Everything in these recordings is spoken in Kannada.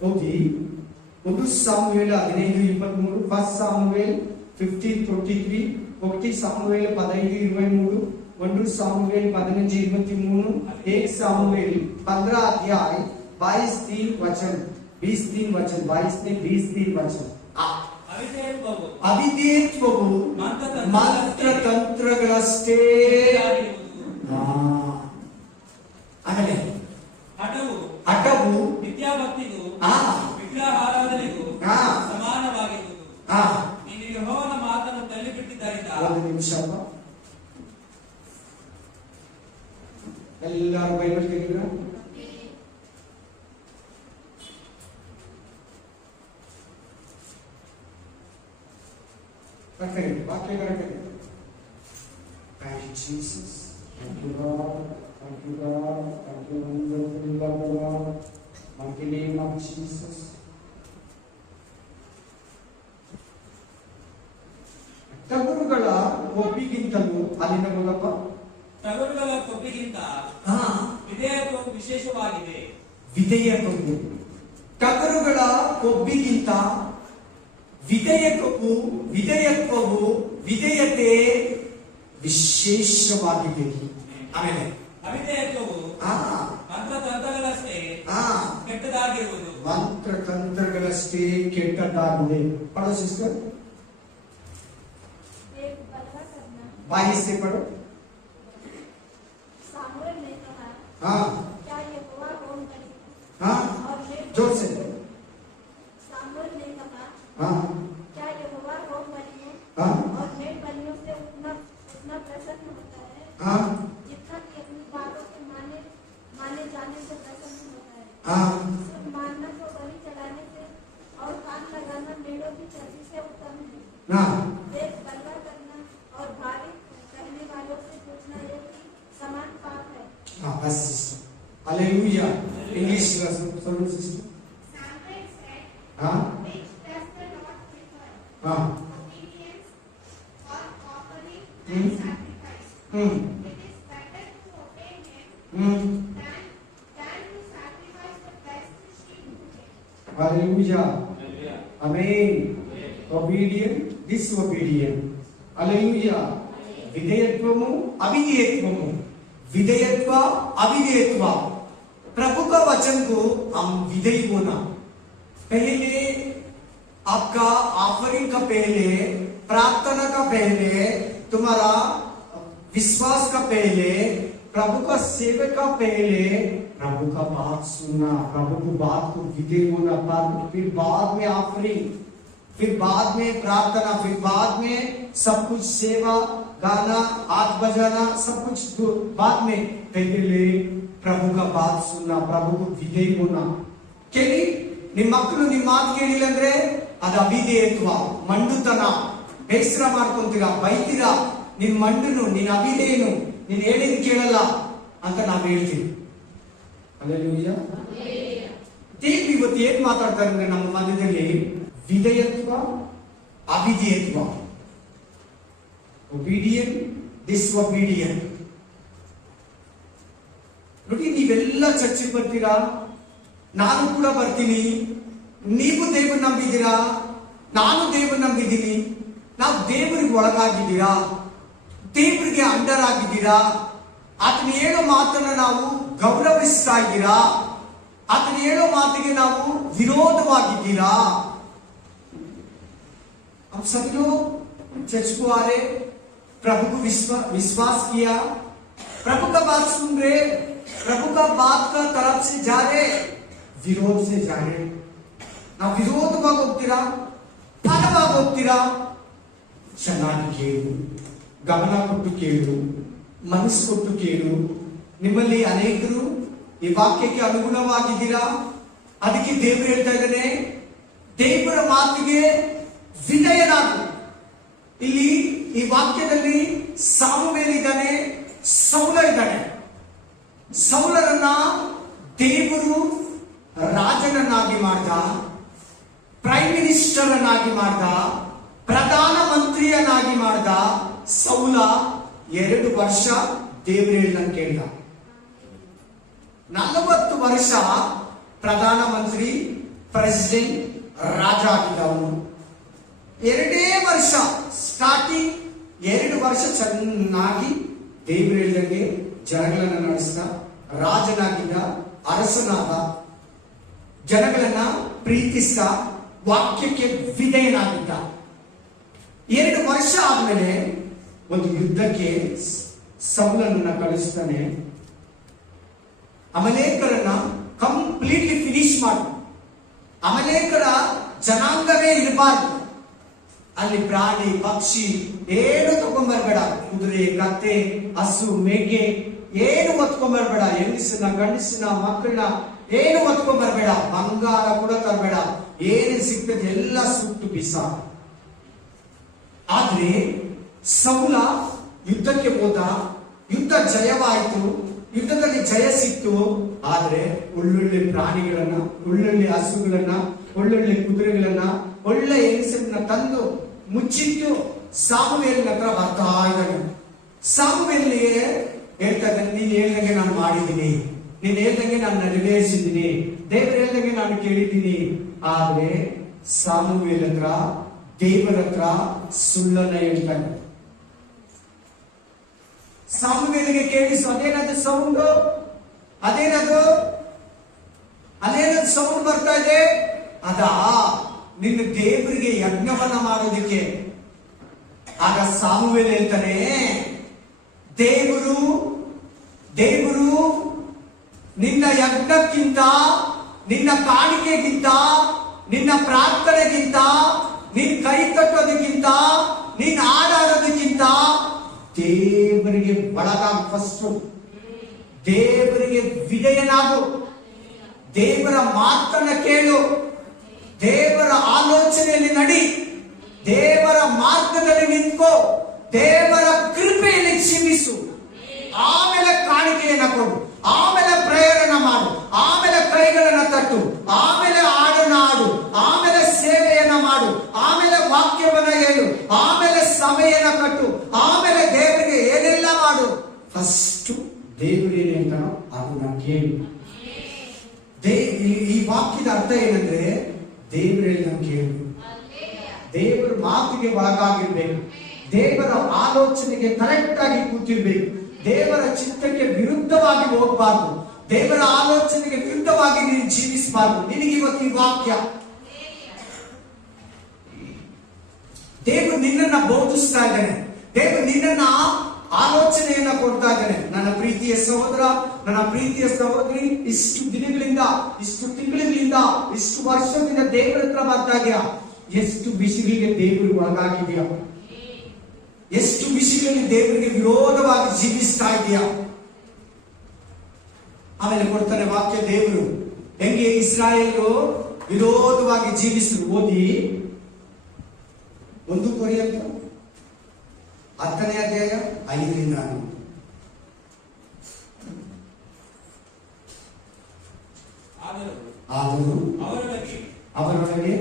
ಹೋಗಿ 1 ಸಾಮುವೇಲ 15:23, 1 ಸಾಮುವೇಲ್ 15:23, 1 ಸಾಮುವೇಲ 15:23, 1 ಸಾಮುವೇಲ್ 15:23, 1 સામુએલ 15 अध्याय 22 वचन 20 वचन 22 वचन. ಅವಿಧೇಯತ್ವವು ಮಂತ್ರತಂತ್ರಗಳಷ್ಟೇ. ಆಮೇಲೆ ಹಠವು ವಿದ್ಯಾಭಕ್ತಿಗೂ ವಿಗ್ರಹಾರಾಧನೆಗೂ ಸಮಾನವಾಗಿರುವುದು. ನೀನು ಯೆಹೋವನ ಮಾತನ್ನು ತಳ್ಳಿಬಿಟ್ಟಿದ್ದರಿಂದ. ಒಂದು ನಿಮಿಷ, ಎಲ್ಲರೂ ಬೈಬಲ್ ತೆಗೆದ್ರ? ವಾಕ್ಯ correct. Thank you, Jesus. Thank you, Lord. Thank you, Lord. Thank you, wonderful Lord. Mighty name of Jesus. ಟಗರುಗಳ ಕೊಬ್ಬಿಗಿಂತಲೂ ಅಲ್ಲಿನ ಮೂಲಕ ಟಗರುಗಳ ಕೊಬ್ಬಿಗಿಂತ ವಿಧೇಯತ್ವವು ವಿಶೇಷವಾಗಿದೆ. ವಿಧೇಯತ್ವವು ಟಗರುಗಳ ಕೊಬ್ಬಿಗಿಂತ ವಿಧೇಯತ್ವವು ವಿಧೇಯತೆ ವಿಶೇಷವಾಗಿದೆ. ಆಮೇಲೆ ಅವಿಧೇಯತ್ವವು ಮಂತ್ರತಂತ್ರಗಳಷ್ಟೇ ಕೆಟ್ಟದಾಗಿರುವುದು. ಮಂತ್ರತಂತ್ರಗಳಷ್ಟೇ ಕೆಟ್ಟದಾಗಿದೆ. ಪढ़ो सिस्टर, बाई से पढ़ो. सामुएल ने कहा, क्या यहोवा कौन करेगा? जोर से. सामुएल ने कहा, क्या यहोवा कौन करेगा? और मेल बलियों से उतना प्रसन्न होता है जितना कि अपनी बातों के माने जाने से प्रसन्न होता है. सुन मानना को बलि चढ़ाने से और कान लगाना मेढ़ों की चर्बी से उत्तम है. देख बलवा करना और भारी कहने वालों से पूछना ये समान पाप है. बस सिस्टर, हालेलुया. इंग्लिश सुनो sister. Samuel said, which does the Lord prefer? Obedience or offering and sacrifice? It is better to obey him than to sacrifice the best sheep to him. Hallelujah. Amen. Obedient, disobedient. Hallelujah. विधेयत्वमु अविधेयत्वमु, विधेयत्व अविधेयत्व. प्रभु का वचन को हम विधेय होना. पहले आपका ऑफरिंग का पहले, प्रार्थना का पहले, तुम्हारा विश्वास का पहले, प्रभु का सेवा का पहले प्रभु का बात सुनना, प्रभु की बात को विधेय होना. फिर बाद में ऑफरिंग, फिर बाद में प्रार्थना, फिर बाद में सब कुछ सेवा, गाना, हाथ बजाना, सब कुछ बाद में. पहले प्रभु का बात सुनना, प्रभु को विधेय होना. ಕೇಳಿ, ನಿಮ್ಮ ಮಕ್ಕಳು ನಿಮ್ಮ ಮಾತು ಕೇಳಿಲ್ಲ ಅಂದ್ರೆ ಅದು ಅವಿಧೇಯತ್ವ, ಮಂಡುತನ. ಬೇಸರ ಮಾಡ್ಕೊಂತೀರಾ, ಬೈತೀರಾ, ನಿನ್ ಮಂಡುನು, ನಿನ್ ಅವಿಧೇಯನು, ನೀನ್ ಹೇಳಿದ್ ಕೇಳಲ್ಲ ಅಂತ ನಾವ್ ಹೇಳ್ತೀವಿ. ಹಲ್ಲೆಲೂಯಾ. ದೇವ್ರು ಇವತ್ತು ಏನ್ ಮಾತಾಡ್ತಾರೆ ಅಂದ್ರೆ ನಮ್ಮ ಮಧ್ಯದಲ್ಲಿ ವಿಧೇಯತ್ವ ಅವಿಧೇಯತ್ವ, ಒಬಿಡಿಯಂಟ್ ಡಿಸ್ಒಬಿಡಿಯಂಟ್. ನೋಡಿ, ನೀವೆಲ್ಲ ಚರ್ಚೆಗೆ ಬರ್ತೀರಾ, ನಾನು ಕೂಡ ಬರ್ತೀನಿ. ನೀವು ದೇವರು ನಂಬಿದ್ದೀರಾ, ನಾನು ದೇವರು ನಂಬಿದ್ದೀನಿ. ನಾವು ದೇವರಿಗೆ ಒಳಗಾಗಿದ್ದೀರಾ, ದೇವರಿಗೆ ಅಂಡರ್ ಆಗಿದ್ದೀರಾ. ಆತನ ಹೇಳೋ ಮಾತನ್ನ ನಾವು ಗೌರವಿಸ್ತಾ ಇದ್ದೀರಾ, ಆತನ ಹೇಳೋ ಮಾತಿಗೆ ನಾವು ವಿರೋಧವಾಗಿದ್ದೀರಾ. हम सभी लोग चर्च को आ रहे, प्रभु को विश्वास किया, प्रभु का बात सुन रहे, प्रभु का बात का तरफ से जा रहे, विरोध से जा रहे. ನಾವು ವಿರೋಧವಾಗಿ ಹೋಗ್ತೀರಾ, ಫಲವಾಗಿ ಹೋಗ್ತೀರಾ? ಚೆನ್ನಾಗಿ ಕೇಳು, ಗಮನ ಕೊಟ್ಟು ಕೇಳು, ಮನಸ್ಸು ಕೊಟ್ಟು ಕೇಳು. ನಿಮ್ಮಲ್ಲಿ ಅನೇಕರು ಈ ವಾಕ್ಯಕ್ಕೆ ಅನುಗುಣವಾಗಿದ್ದೀರಾ. ಅದಕ್ಕೆ ದೇವರು ಹೇಳ್ತಾ ಇದ್ದಾನೆ, ದೇವರ ಮಾತಿಗೆ ವಿಧೇಯನಾಗು. ಇಲ್ಲಿ ಈ ವಾಕ್ಯದಲ್ಲಿ ಸಾಮುವೇಲ್ ಇದ್ದಾನೆ, ಸೌಲ ಇದ್ದಾನೆ. ಸೌಲರನ್ನ ದೇವರು ರಾಜನನ್ನಾಗಿ ಮಾಡ್ದ, ಪ್ರೈಮ್ ಮಿನಿಸ್ಟರ್ ಅನ್ನಾಗಿ ಮಾಡ್ದ, ಪ್ರಧಾನ ಮಂತ್ರಿಯನ್ನಾಗಿ ಮಾಡ್ದ. ಸೌಲ 2 ವರ್ಷ ದೇವರು ಹೇಳಿದಂಗೆ ಕೇಳ್ದ. 40 ವರ್ಷ ಪ್ರಧಾನ ಮಂತ್ರಿ, ಪ್ರೆಸಿಡೆಂಟ್, ರಾಜ ಆಗಿದ್ದ ಅವನು. 2 ವರ್ಷ ಸ್ಟಾರ್ಟಿಂಗ್ 2 ವರ್ಷ ಚೆನ್ನಾಗಿ ದೇವರು ಹೇಳಿದಂಗೆ ಜನಗಳನ್ನ ನಡೆಸಿದ, ರಾಜನಾಗಿದ್ದ, ಅರಸನಾದ, ಜನಗಳನ್ನ ಪ್ರೀತಿಸಿದ, ವಾಕ್ಯಕ್ಕೆ ವಿಧೇಯನಾಗಿದ್ದ. 2 ವರ್ಷ ಆದ್ಮೇಲೆ ಒಂದು ಯುದ್ಧಕ್ಕೆ ಸೌಲನನ್ನ ಕಳಿಸ್ತಾನೆ. ಅಮಲೇಕರನ್ನ ಕಂಪ್ಲೀಟ್ಲಿ ಫಿನಿಶ್ ಮಾಡಿ, ಅಮಲೇಕರ ಜನಾಂಗವೇ ಇರಬಾರ್ದು, ಅಲ್ಲಿ ಪ್ರಾಣಿ ಪಕ್ಷಿ ಏನು ತಗೊಂಡ್ಬರ್ಬೇಡ, ಕುದುರೆ, ಕತ್ತೆ, ಹಸು, ಮೇಕೆ ಏನು ಹೊತ್ಕೊಂಡ್ಬರ್ಬೇಡ, ಹೆಂಗಸನ್ನ ಗಂಡಸನ್ನ ಮಕ್ಕಳನ್ನ ಏನು ಹೊತ್ಕೊಂಡ್ಬರ್ಬೇಡ, ಬಂಗಾರ ಕೂಡ ತರಬೇಡ, ಏನು ಸಿಗ್ತದೆ ಎಲ್ಲ ಸುಟ್ಟು ಬಿಸ. ಆದ್ರೆ ಸೌಲ ಯುದ್ಧಕ್ಕೆ ಹೋದ, ಯುದ್ಧ ಜಯವಾಯಿತು, ಯುದ್ಧದಲ್ಲಿ ಜಯ ಸಿಕ್ತು. ಆದ್ರೆ ಒಳ್ಳೊಳ್ಳೆ ಪ್ರಾಣಿಗಳನ್ನ, ಒಳ್ಳೊಳ್ಳೆ ಹಸುಗಳನ್ನ, ಒಳ್ಳೊಳ್ಳೆ ಕುದುರೆಗಳನ್ನ, ಒಳ್ಳೆ ಹೆಂಗಸರನ್ನ ತಂದು ಮುಚ್ಚಿಟ್ಟು ಸಾಮುವೇಲನ ಹತ್ರ ಬರ್ತಾ ಇದ್ದಾನೆ. ಸಾಮುವೇಲಿಗೆ ಹೇಳ್ತಾ ಇದ್ದಾನೆ, ನೀನ್ ಹೇಳ್ದಂಗೆ ನಾನು ಮಾಡಿದ್ದೀನಿ, ನೀನ್ ಹೇಳ್ದಂಗೆ ನಾನು ನೆರವೇರಿಸಿದ್ದೀನಿ, ದೇವರು ಹೇಳ್ದಂಗೆ ನಾನು ಕೇಳಿದ್ದೀನಿ. ಆದ್ರೆ ಸಾಮುವೇಲ್ ಹತ್ರ, ದೇವರ ಹತ್ರ ಸುಳ್ಳನ್ನ ಹೇಳ್ತಾನೆ. ಸಾಮುವೇಲಿಗೆ ಕೇಳಿಸು, ಅದೇನದು ಸೌಂಡ್, ಅದೇನದು ಸೌಂಡ್ ಬರ್ತಾ ಇದೆ, ಅದಾ ನಿನ್ನ ದೇವರಿಗೆ ಯಜ್ಞವನ್ನ ಮಾಡೋದಿಕ್ಕೆ. ಆಗ ಸಾಮುವೇಲ್ ಹೇಳ್ತಾನೆ, ದೇವರು ನಿನ್ನ ಯಜ್ಞಕ್ಕಿಂತ, ನಿನ್ನ ಕಾಣಿಕೆಗಿಂತ, ನಿನ್ನ ಪ್ರಾರ್ಥನೆಗಿಂತ, ನಿನ್ ಕೈ ಕಟ್ಟೋದಕ್ಕಿಂತ, ನೀನ್ ಆಡೋದಕ್ಕಿಂತ ದೇವರಿಗೆ ಒಳಗಾಗ. ಫಸ್ಟ್ ದೇವರಿಗೆ ವಿಧೇಯನಾಗು, ದೇವರ ಮಾತನ್ನ ಕೇಳು, ದೇವರ ಆಲೋಚನೆಯಲ್ಲಿ ನಡಿ, ದೇವರ ಮಾರ್ಗದಲ್ಲಿ ನಿಂತ್ಕೋ, ದೇವರ ಕೃಪೆಯಲ್ಲಿ ಜೀವಿಸು. ಆಮೇಲೆ ಕಾಣಿಕೆಯನ್ನ ಕೊಡು, ಆಮೇಲೆ ಪ್ರೇರಣೆ ಮಾಡು, ಆಮೇಲೆ ಕೈಗಳನ್ನ ತಟ್ಟು, ಆಮೇಲೆ ಹಾಡನ್ನ ಹಾಡು, ಆಮೇಲೆ ಸೇವೆಯನ್ನ ಮಾಡು, ಆಮೇಲೆ ವಾಕ್ಯವನ್ನ ಹೇಳು, ಆಮೇಲೆ ಸಭೆಯನ್ನ ಕಟ್ಟು, ಆಮೇಲೆ ದೇವರಿಗೆ ಏನೆಲ್ಲ ಮಾಡು. ಫಸ್ಟ್ ದೇವರು ಏನ್ ಹೇಳ್ತಾನೋ ಅದನ್ನ ಕೇಳು. ಈ ವಾಕ್ಯದ ಅರ್ಥ ಏನಂದ್ರೆ, ದೇವರು ಹೇಳಿದಂಗೆ ಕೇಳು, ದೇವರ ಮಾತಿಗೆ ಒಳಗಾಗಿರ್ಬೇಕು, ದೇವರ ಆಲೋಚನೆಗೆ ಕರೆಕ್ಟ್ ಆಗಿ ಕೂತಿರ್ಬೇಕು, ದೇವರ ಚಿತ್ತಕ್ಕೆ ವಿರುದ್ಧವಾಗಿ ಹೋಗಬಾರ್ದು, ದೇವರ ಆಲೋಚನೆಗೆ ವಿರುದ್ಧವಾಗಿ ನೀನು ಜೀವಿಸಬಾರ್ದು. ನಿನಗೆ ಇವತ್ತು ಈ ವಾಕ್ಯ, ದೇವರು ನಿನ್ನನ್ನ ಬೋಧಿಸ್ತಾ ಇದ್ದಾನೆ, ದೇವರು ನಿನ್ನನ್ನ ಆಲೋಚನೆಯನ್ನ ಕೊಡ್ತಾ ಇದ್ದಾನೆ. ನನ್ನ ಪ್ರೀತಿಯ ಸಹೋದರ, ನನ್ನ ಪ್ರೀತಿಯ ಸಹೋದರಿ, ಇಷ್ಟು ದಿನಗಳಿಂದ, ಇಷ್ಟು ತಿಂಗಳಿಂದ, ಇಷ್ಟು ವರ್ಷದಿಂದ ದೇವರ ಹತ್ರ ಬರ್ತಾ ಇದೆಯಾ? ಎಷ್ಟು ವಿಷಯಗಳಿಗೆ ದೇವರಿಗೆ ಒಳಗಾಗಿದೆಯಾ? ಎಷ್ಟು ವಿಷಯಗಳಲ್ಲಿ ದೇವರಿಗೆ ವಿರೋಧವಾಗಿ ಜೀವಿಸ್ತಾ ಇದೆಯಾ? ಆಮೇಲೆ ಕೊಡ್ತಾನೆ ವಾಕ್ಯ, ದೇವರು ಹೆಂಗೆ ಇಸ್ರಾಯೇಲರು ವಿರೋಧವಾಗಿ ಜೀವಿಸಿದ್ರು. ಓದಿ 1 ಕೊರಿಂಥ 10ನೇ ಅಧ್ಯಾಯ 5ರಿಂದ 9. ಆದರೂ ಅವರೊಳಗೆ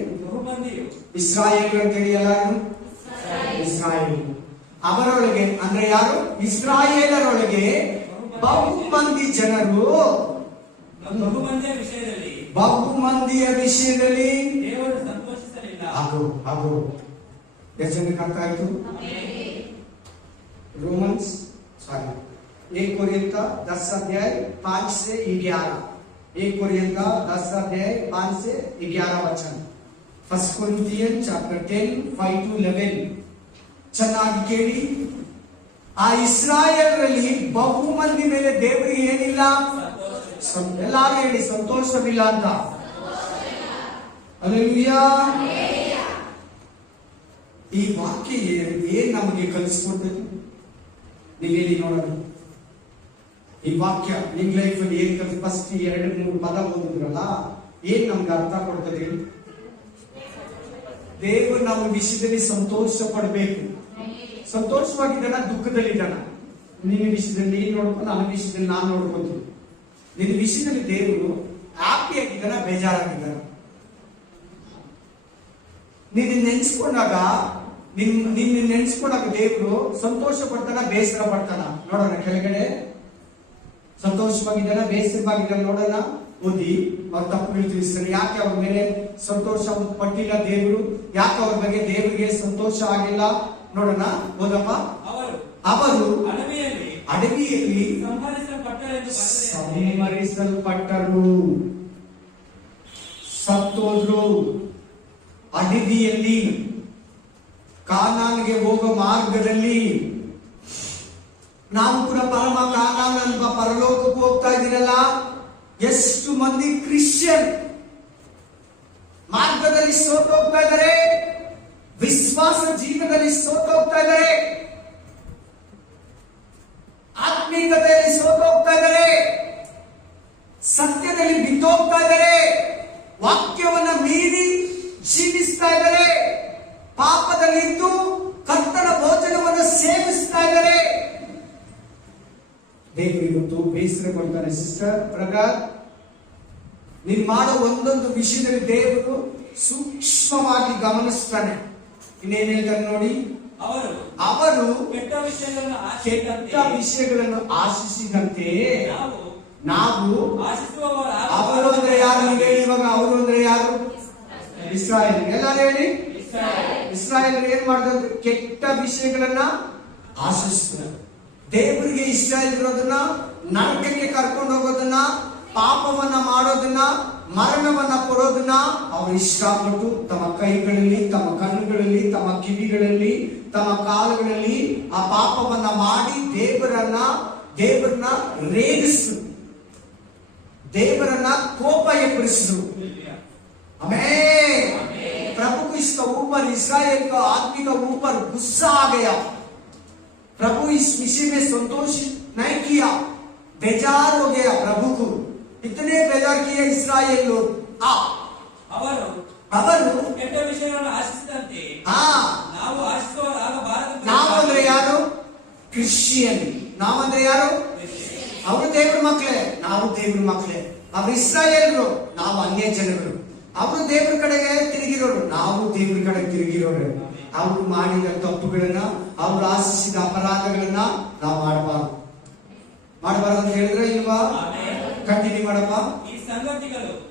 ಇಸ್ರಾಯೇಲ್ ಅಂತೇಳಿ ಎಲ್ಲರೂ ಇಸ್ರಾಯೇಲ್, ಅವರೊಳಗೆ ಅಂದ್ರೆ ಯಾರು? ಇಸ್ರಾಯೇಲರೊಳಗೆ ಬಹುಮಂದಿ ಜನರು, ಬಹುಮಂದಿಯ ವಿಷಯದಲ್ಲಿ ದೇವರು ಸಂತೋಷಿಸಲಿಲ್ಲ. ಹಾಗೂ ಎಷ್ಟು ಜನಕ್ಕೆ ಅರ್ಥ ಆಯ್ತು? रोमन्स 1 कोरिन्थ 10 अध्याय 5 से 11, 1 कोरिन्थ 10 अध्याय 5 से 11 वचन, 1 Corinthians chapter 10 5 to 11. ಚೆನ್ನಾಗಿ ಕೇಳಿ. ಆ ಇಸ್ರಾಯೇಲರಲ್ಲಿ ಬಹುಮಂದಿ ಮೇಲೆ ದೇವರಿಗೆ ಏನಿಲ್ಲ? ಎಲ್ಲರೂ ಹೇಳಿ, ಸಂತೋಷವಿಲ್ಲ ಅಂತ. ಹಲ್ಲೆಲೂಯಾ. ಈ ವಾಕ್ಯ ಏನ್ ನಮಗೆ ಕಲಿಸ್ಕೊಡ್ತದೆ? ನೀವು ಹೇಳಿ ನೋಡೋಣ. ಈ ವಾಕ್ಯ ನಿಮ್ ಲೈಫ್ ಅಲ್ಲಿ ಏನ್ ಕಲಿಸ್? ಫಸ್ಟ್ 2-3 ಪದ ಓದಿದ್ರಲ್ಲ, ಏನ್ ನಮ್ಗೆ ಅರ್ಥ ಕೊಡ್ತದೆ? ದೇವರು ನಮ್ಮ ವಿಷಯದಲ್ಲಿ ಸಂತೋಷ ಪಡಬೇಕು. ಸಂತೋಷವಾಗಿದ್ದಾನ, ದುಃಖದಲ್ಲಿದ್ದಾನ? ನಿನ್ನ ವಿಷಯದಲ್ಲಿ ನೀನ್ ನೋಡ್ಕೊಂಡು, ನನ್ನ ವಿಷಯದಲ್ಲಿ ನಾನು ನೋಡ್ಕೊಂತೀನಿ. ನಿನ್ನ ವಿಷಯದಲ್ಲಿ ದೇವರು ಹ್ಯಾಪಿ ಆಗಿದ್ದಾನ, ಬೇಜಾರಾಗಿದ್ದಾನ? ನೀನು ನೆನ್ಸ್ಕೊಂಡಾಗ, ನಿನ್ನ ನೆನ್ಸ್ಕೊಂಡಾಗ ದೇವರು ಸಂತೋಷ ಪಡ್ತಾನ, ಬೇಸರ ಪಡ್ತಾನ? ನೋಡೋಣ ಕೆಳಗಡೆ. ಸಂತೋಷವಾಗಿದ್ದಾನ, ಬೇಸರವಾಗಿದ್ದಾನ? ನೋಡೋಣ. ಓದಿ ಅವ್ರ ತಪ್ಪುಗಳು ತಿಳಿಸ್ತಾರೆ. ಯಾಕೆ ಅವ್ರ ಮೇಲೆ ಸಂತೋಷ ಪಟ್ಟಿಲ್ಲ ದೇವರು? ಯಾಕೆ ಅವ್ರ ಬಗ್ಗೆ ದೇವರಿಗೆ ಸಂತೋಷ ಆಗಿಲ್ಲ? ನೋಡೋಣ, ಓದಪ್ಪ. ಅವರು ಅಡವಿಯಲ್ಲಿ ಸಂಹರಿಸಲ್ಪಟ್ಟರು, ಸತ್ತೋದ್ರು. ಅಡವಿಯಲ್ಲಿ ಕಾನಾನ್ಗೆ ಹೋಗೋ ಮಾರ್ಗದಲ್ಲಿ ನಾವು ಕೂಡ ಪರಮ ಕಾನಾನ್ ಅಂತ ಪರಲೋಕಕ್ಕೆ ಹೋಗ್ತಾ ಇದ್ದೀರಲ್ಲ. ಎಷ್ಟು ಮಂದಿ ಕ್ರಿಶ್ಚಿಯನ್ ಮಾರ್ಗದಲ್ಲಿ ಸೋತೋಗ್ತಾ ಇದ್ದಾರೆ, ವಿಶ್ವಾಸ ಜೀವನದಲ್ಲಿ ಸೋತೋಗ್ತಾ ಇದ್ದಾರೆ, ಆತ್ಮೀಕತೆಯಲ್ಲಿ ಸೋತೋಗ್ತಾ ಇದ್ದಾರೆ, ಸತ್ಯದಲ್ಲಿ ಬಿದ್ದೋಗ್ತಾ ಇದ್ದಾರೆ, ವಾಕ್ಯವನ್ನ ಮೀರಿ ಜೀವಿಸ್ತಾ ಇದ್ದಾರೆ, ಪಾಪದಲ್ಲಿದ್ದು ಕರ್ತನ ಭೋಜನವನ್ನು ಸೇವಿಸ್ತಾ ಇದ್ದಾರೆ. ದೇವರು ಇವತ್ತು ಬೇಸರ ಕೊಡ್ತಾನೆ. ಸಿಸ್ಟರ್ ಪ್ರಕಾರ್, ನೀನ್ ಮಾಡೋ ಒಂದೊಂದು ವಿಷಯದಲ್ಲಿ ದೇವರು ಸೂಕ್ಷ್ಮವಾಗಿ ಗಮನಿಸ್ತಾನೆ. ಇನ್ನೇನ್ ಹೇಳ್ತಾನೆ ನೋಡಿ, ಅವರು ಕೆಟ್ಟ ವಿಷಯಗಳನ್ನು ಆಶಿಸಿದಂತೆ ನಾವು ಅವರು ಅಂದ್ರೆ ಯಾರು ಹೇಳಿ? ಇವಾಗ ಅವರು ಅಂದ್ರೆ ಯಾರು? ಇಸ್ರಾಯೇಲ್. ಎಲ್ಲರೂ ಹೇಳಿ, ಇಸ್ರಾಯೇಲ್ ಏನ್ ಮಾಡಿದ್ರು? ಕೆಟ್ಟ ವಿಷಯಗಳನ್ನ ಆಶಿಸ್ತಾರೆ. ದೇವರಿಗೆ ಇಷ್ಟ ಇರೋದನ್ನ, ನರಕಕ್ಕೆ ಕರ್ಕೊಂಡು ಹೋಗೋದನ್ನ, ಪಾಪವನ್ನ ಮಾಡೋದನ್ನ, ಮರಣವನ್ನ ಕೊಡೋದನ್ನ ಅವರು ಇಷ್ಟಪಟ್ಟು ತಮ್ಮ ಕೈಗಳಲ್ಲಿ, ತಮ್ಮ ಕಣ್ಣುಗಳಲ್ಲಿ, ತಮ್ಮ ಕಿವಿಗಳಲ್ಲಿ, ತಮ್ಮ ಕಾಲುಗಳಲ್ಲಿ ಆ ಪಾಪವನ್ನ ಮಾಡಿ ದೇವರನ್ನ ರೇಗಿಸಿದ್ರು, ದೇವರನ್ನ ಕೋಪ ಎಬ್ಬರಿಸಿದ್ರು. आमीन। प्रभु को इसका ऊपर इस्राएल का आदमी का ऊपर गुस्सा आ गया। प्रभु इस विषय में संतोषित नहीं किया, बेजार हो गया। प्रभु को इतने बेजार किए इस्राएल लोग। ಅವರು ಕೆಟ್ಟ ವಿಷಯಗಳನ್ನು ಆಶಿಸಿದಂತೆ ನಾವು ಆಶಿಸುವವರಾಗಬಾರದು. ನಾವಂದ್ರೆ ಯಾರು? ಕ್ರಿಶ್ಚಿಯನ್. ನಾವಂದ್ರೆ ಯಾರು? ಅವರು ದೇವರ ಮಕ್ಕಳೇ, ನಾವು ದೇವರ ಮಕ್ಕಳೇ. ಅವರು ಇಸ್ರಾಯೇಲ್ರು, ನಾವು ಅನ್ಯ ಜನರು. ಅವರು ದೇವರ ಕಡೆಗೆ ತಿರುಗಿರೋರು, ನಾವು ದೇವರ ಕಡೆ ತಿರುಗಿರೋರು. ಅವರು ಮಾಡಿದ ತಪ್ಪುಗಳನ್ನ, ಅವರು ಆಶಿಸಿದ ಅಪರಾಧಗಳನ್ನ ನಾವು ಮಾಡಬಾರದು ಅಂತ ಹೇಳಿದ್ರೆ ಇಲ್ವಾ? ಕಂಟಿನ್ಯೂ ಮಾಡಪ್ಪ.